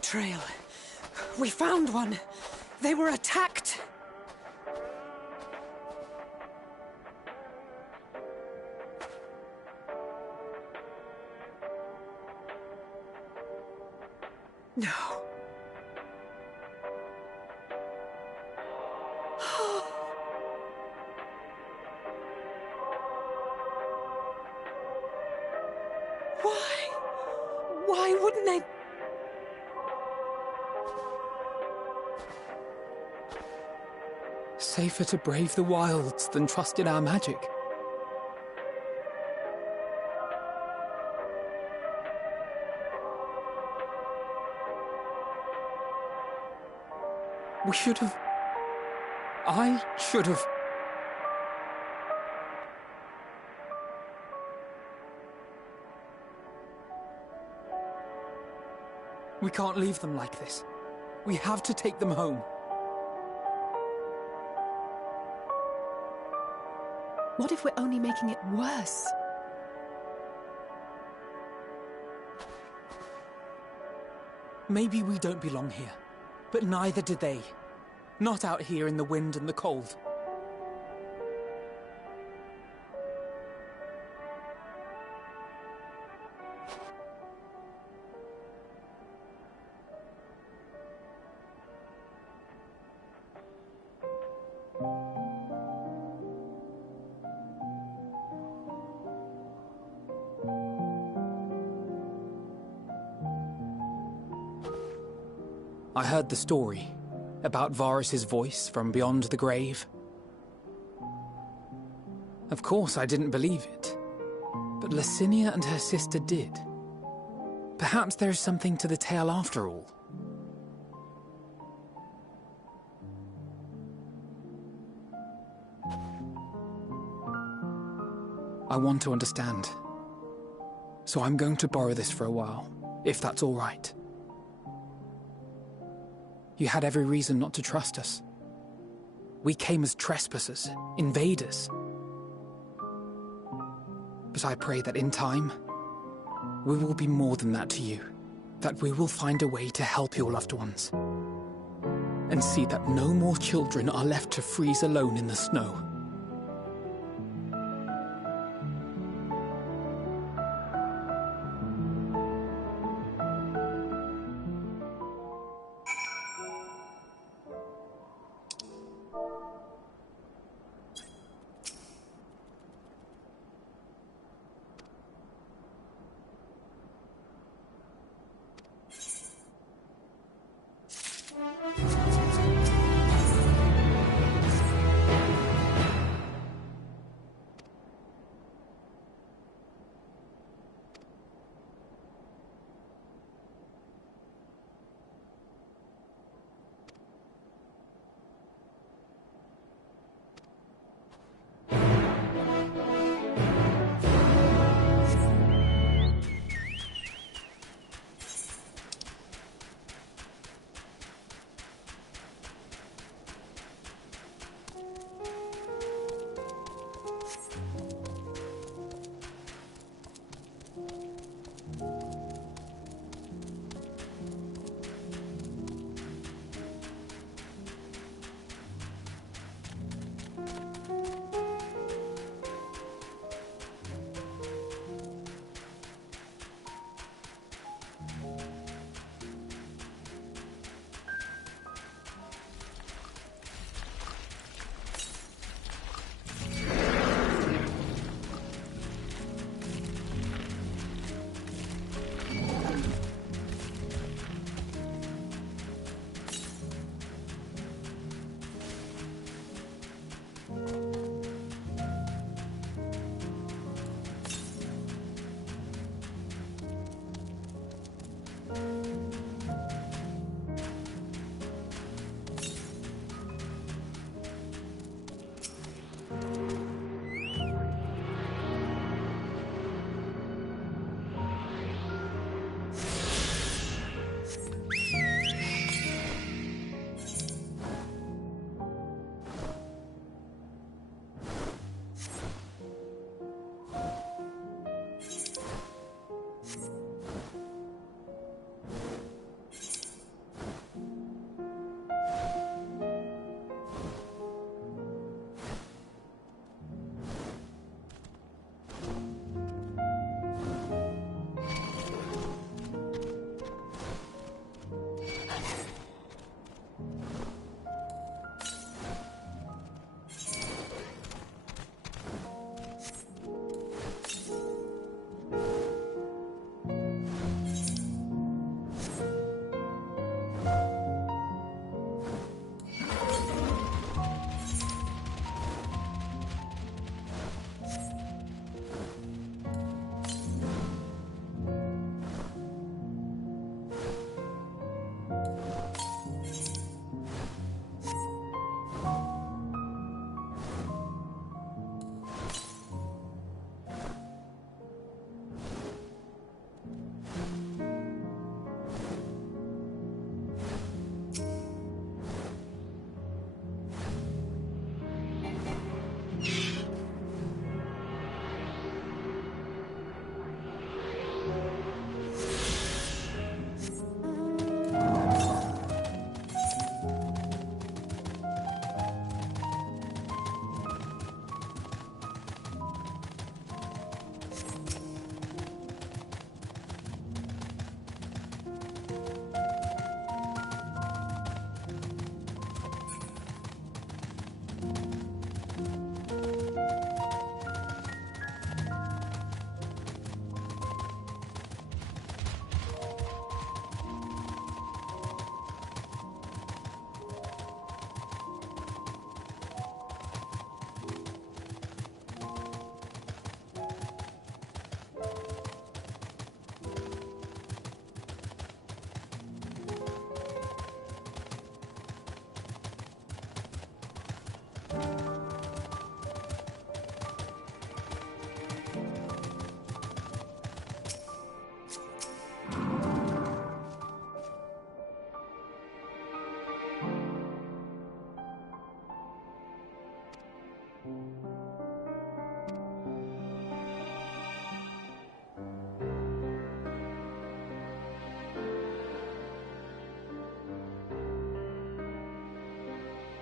blood trail. We found one. They were attacked. No. Why wouldn't they? Safer to brave the wilds than trust in our magic. We should have... I should have... We can't leave them like this. We have to take them home. What if we're only making it worse? Maybe we don't belong here, but neither do they. Not out here in the wind and the cold. I heard the story about Varus's voice from beyond the grave. Of course, I didn't believe it, but Licinia and her sister did. Perhaps there is something to the tale after all. I want to understand, so I'm going to borrow this for a while, if that's all right. You had every reason not to trust us. We came as trespassers, invaders. But I pray that in time, we will be more than that to you. That we will find a way to help your loved ones. And see that no more children are left to freeze alone in the snow.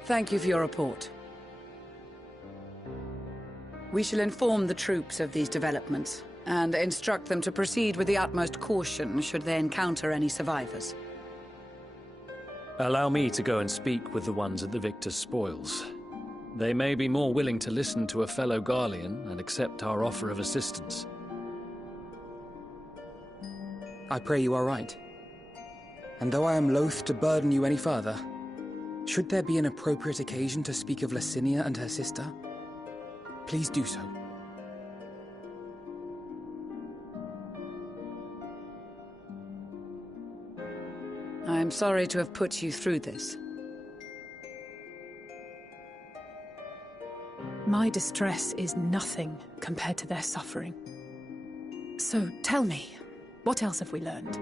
Thank you for your report. We shall inform the troops of these developments, and instruct them to proceed with the utmost caution should they encounter any survivors. Allow me to go and speak with the ones at the victor's spoils. They may be more willing to listen to a fellow Garlean and accept our offer of assistance. I pray you are right. And though I am loath to burden you any further, should there be an appropriate occasion to speak of Licinia and her sister, please do so. I am sorry to have put you through this. My distress is nothing compared to their suffering. So tell me, what else have we learned?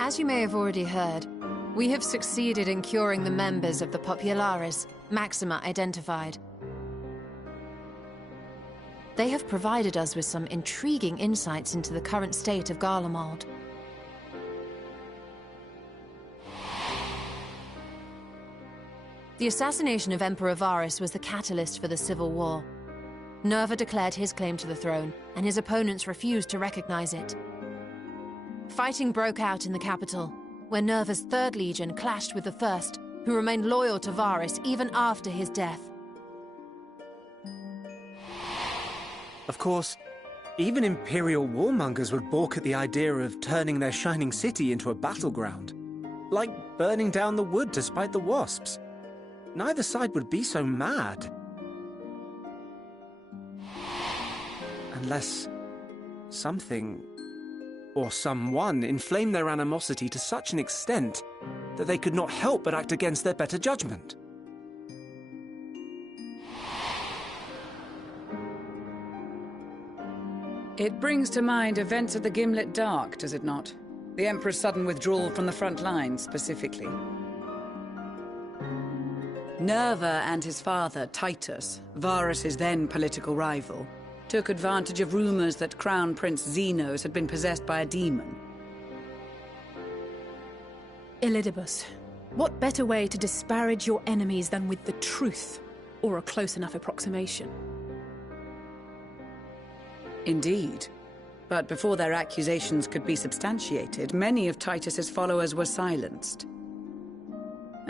As you may have already heard, we have succeeded in curing the members of the Populares, Maxima identified. They have provided us with some intriguing insights into the current state of Garlemald. The assassination of Emperor Varus was the catalyst for the civil war. Nerva declared his claim to the throne, and his opponents refused to recognize it. Fighting broke out in the capital, where Nerva's 3rd Legion clashed with the 1st, who remained loyal to Varus even after his death. Of course, even Imperial warmongers would balk at the idea of turning their shining city into a battleground. Like burning down the wood to spite the wasps. Neither side would be so mad. Unless something or someone inflamed their animosity to such an extent that they could not help but act against their better judgment. It brings to mind events of the Gimlet Dark, does it not? The Emperor's sudden withdrawal from the front lines, specifically. Nerva and his father, Titus, Varus's then political rival, took advantage of rumors that Crown Prince Zenos had been possessed by a demon. Elidibus, what better way to disparage your enemies than with the truth, or a close enough approximation? Indeed. But before their accusations could be substantiated, many of Titus's followers were silenced.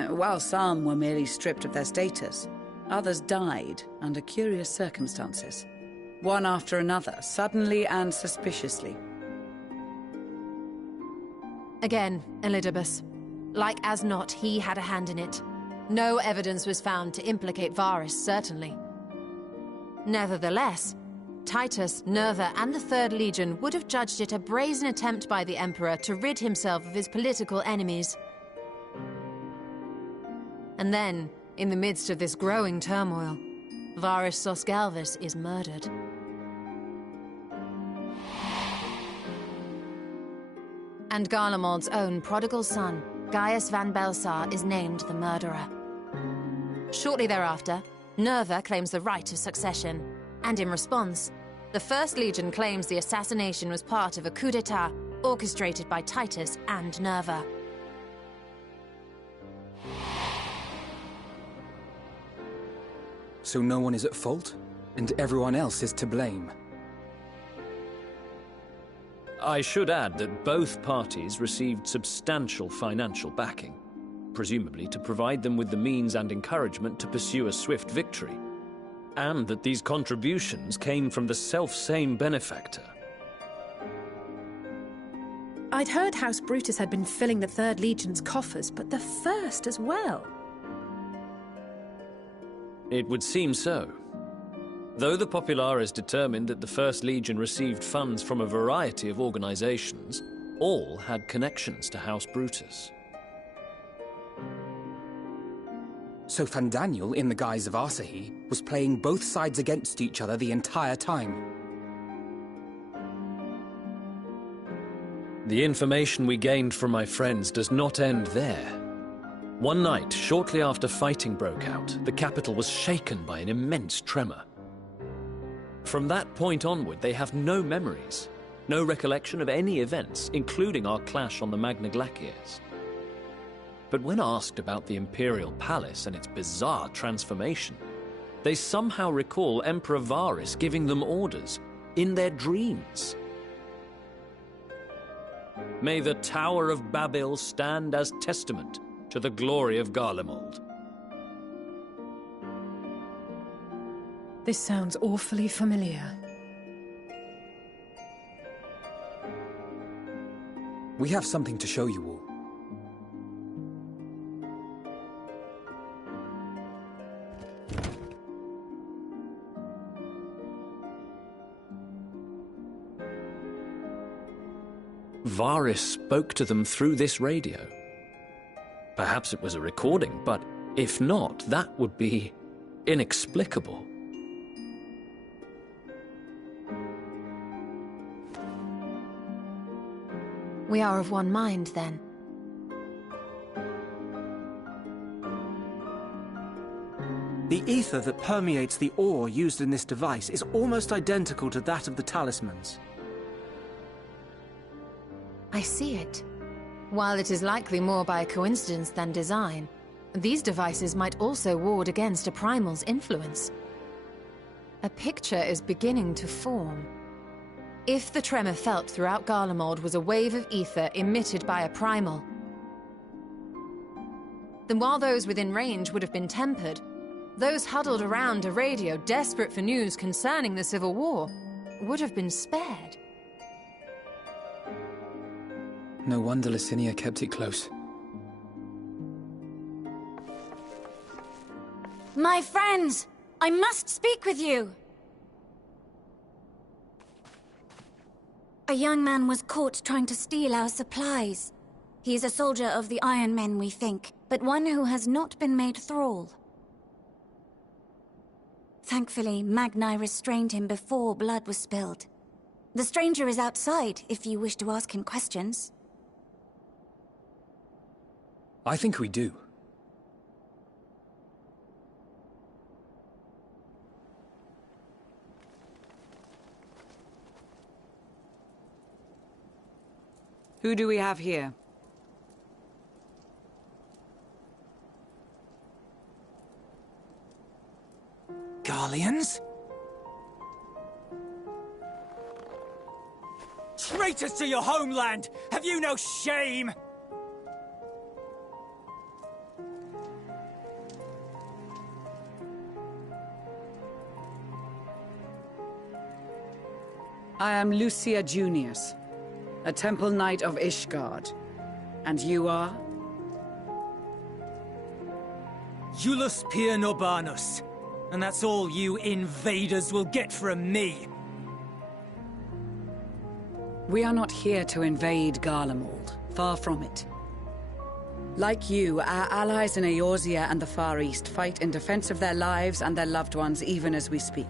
While some were merely stripped of their status, others died under curious circumstances. One after another, suddenly and suspiciously. Again, Elidibus. Like as not, he had a hand in it. No evidence was found to implicate Varus, certainly. Nevertheless, Titus, Nerva, and the 3rd Legion would have judged it a brazen attempt by the Emperor to rid himself of his political enemies. And then, in the midst of this growing turmoil, Varus Sosgalvis is murdered. And Garlemald's own prodigal son, Gaius van Belsar, is named the murderer. Shortly thereafter, Nerva claims the right of succession, and in response, the 1st Legion claims the assassination was part of a coup d'etat orchestrated by Titus and Nerva. So no one is at fault, and everyone else is to blame. I should add that both parties received substantial financial backing, presumably to provide them with the means and encouragement to pursue a swift victory, and that these contributions came from the self-same benefactor. I'd heard House Brutus had been filling the 3rd Legion's coffers, but the 1st as well. It would seem so. Though the Populares determined that the 1st Legion received funds from a variety of organizations, All had connections to House Brutus. So Fandaniel, in the guise of Asahi, was playing both sides against each other the entire time. The information we gained from my friends does not end there. One night, shortly after fighting broke out, the capital was shaken by an immense tremor. From that point onward, they have no memories, no recollection of any events, including our clash on the Magna Glaciers. But when asked about the Imperial Palace and its bizarre transformation, they somehow recall Emperor Varys giving them orders in their dreams. May the Tower of Babel stand as testament to the glory of Garlemald. This sounds awfully familiar. We have something to show you all. Varys spoke to them through this radio. Perhaps it was a recording, but if not, that would be inexplicable. We are of one mind, then. The ether that permeates the ore used in this device is almost identical to that of the talismans. I see it. While it is likely more by coincidence than design, these devices might also ward against a primal's influence. A picture is beginning to form. If the tremor felt throughout Garlemald was a wave of ether emitted by a primal, then while those within range would have been tempered, those huddled around a radio desperate for news concerning the Civil War would have been spared. No wonder Licinia kept it close. My friends! I must speak with you! A young man was caught trying to steal our supplies. He is a soldier of the Iron Men, we think, but one who has not been made thrall. Thankfully, Magni restrained him before blood was spilled. The stranger is outside, if you wish to ask him questions. I think we do. Who do we have here? Garleans? Traitors to your homeland! Have you no shame? I am Lucia Junius, a Temple Knight of Ishgard. And you are? Iulus Pier Norbanus. And that's all you invaders will get from me. We are not here to invade Garlemald. Far from it. Like you, our allies in Eorzea and the Far East fight in defense of their lives and their loved ones even as we speak.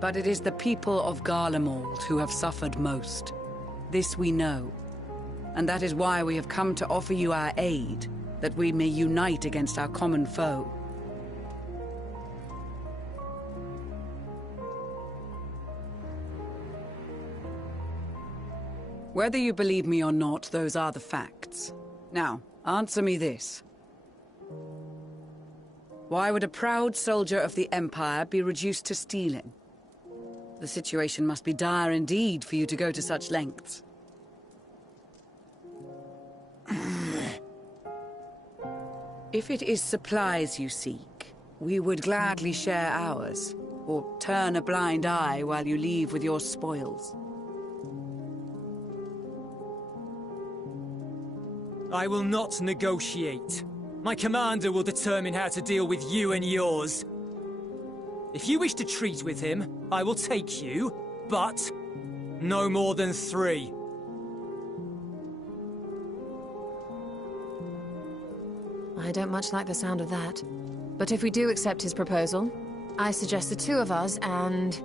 But it is the people of Garlemald who have suffered most. This we know. And that is why we have come to offer you our aid, that we may unite against our common foe. Whether you believe me or not, those are the facts. Now, answer me this. Why would a proud soldier of the Empire be reduced to stealing? The situation must be dire indeed for you to go to such lengths. If it is supplies you seek, we would gladly share ours, or turn a blind eye while you leave with your spoils. I will not negotiate. My commander will determine how to deal with you and yours. If you wish to treat with him, I will take you, but No more than 3. I don't much like the sound of that. But if we do accept his proposal, I suggest the 2 of us and...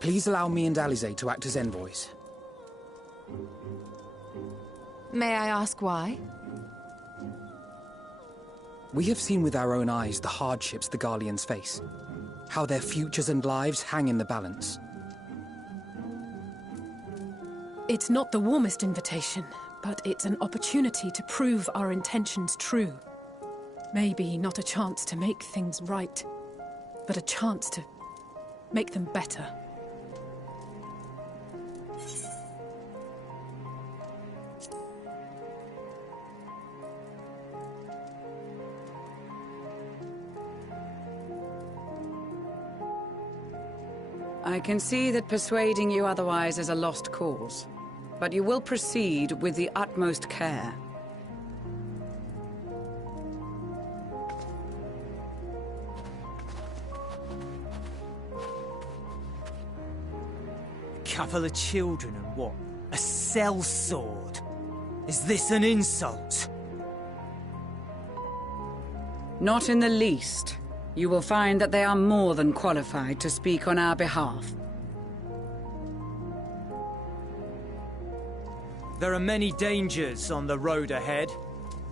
Please allow me and Alize to act as envoys. May I ask why? We have seen with our own eyes the hardships the Garleans face. How their futures and lives hang in the balance. It's not the warmest invitation, but it's an opportunity to prove our intentions true. Maybe not a chance to make things right, but a chance to make them better. I can see that persuading you otherwise is a lost cause, but you will proceed with the utmost care. Couple of children and what? A sellsword? Is this an insult? Not in the least. You will find that they are more than qualified to speak on our behalf. There are many dangers on the road ahead.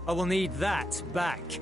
I will need that back.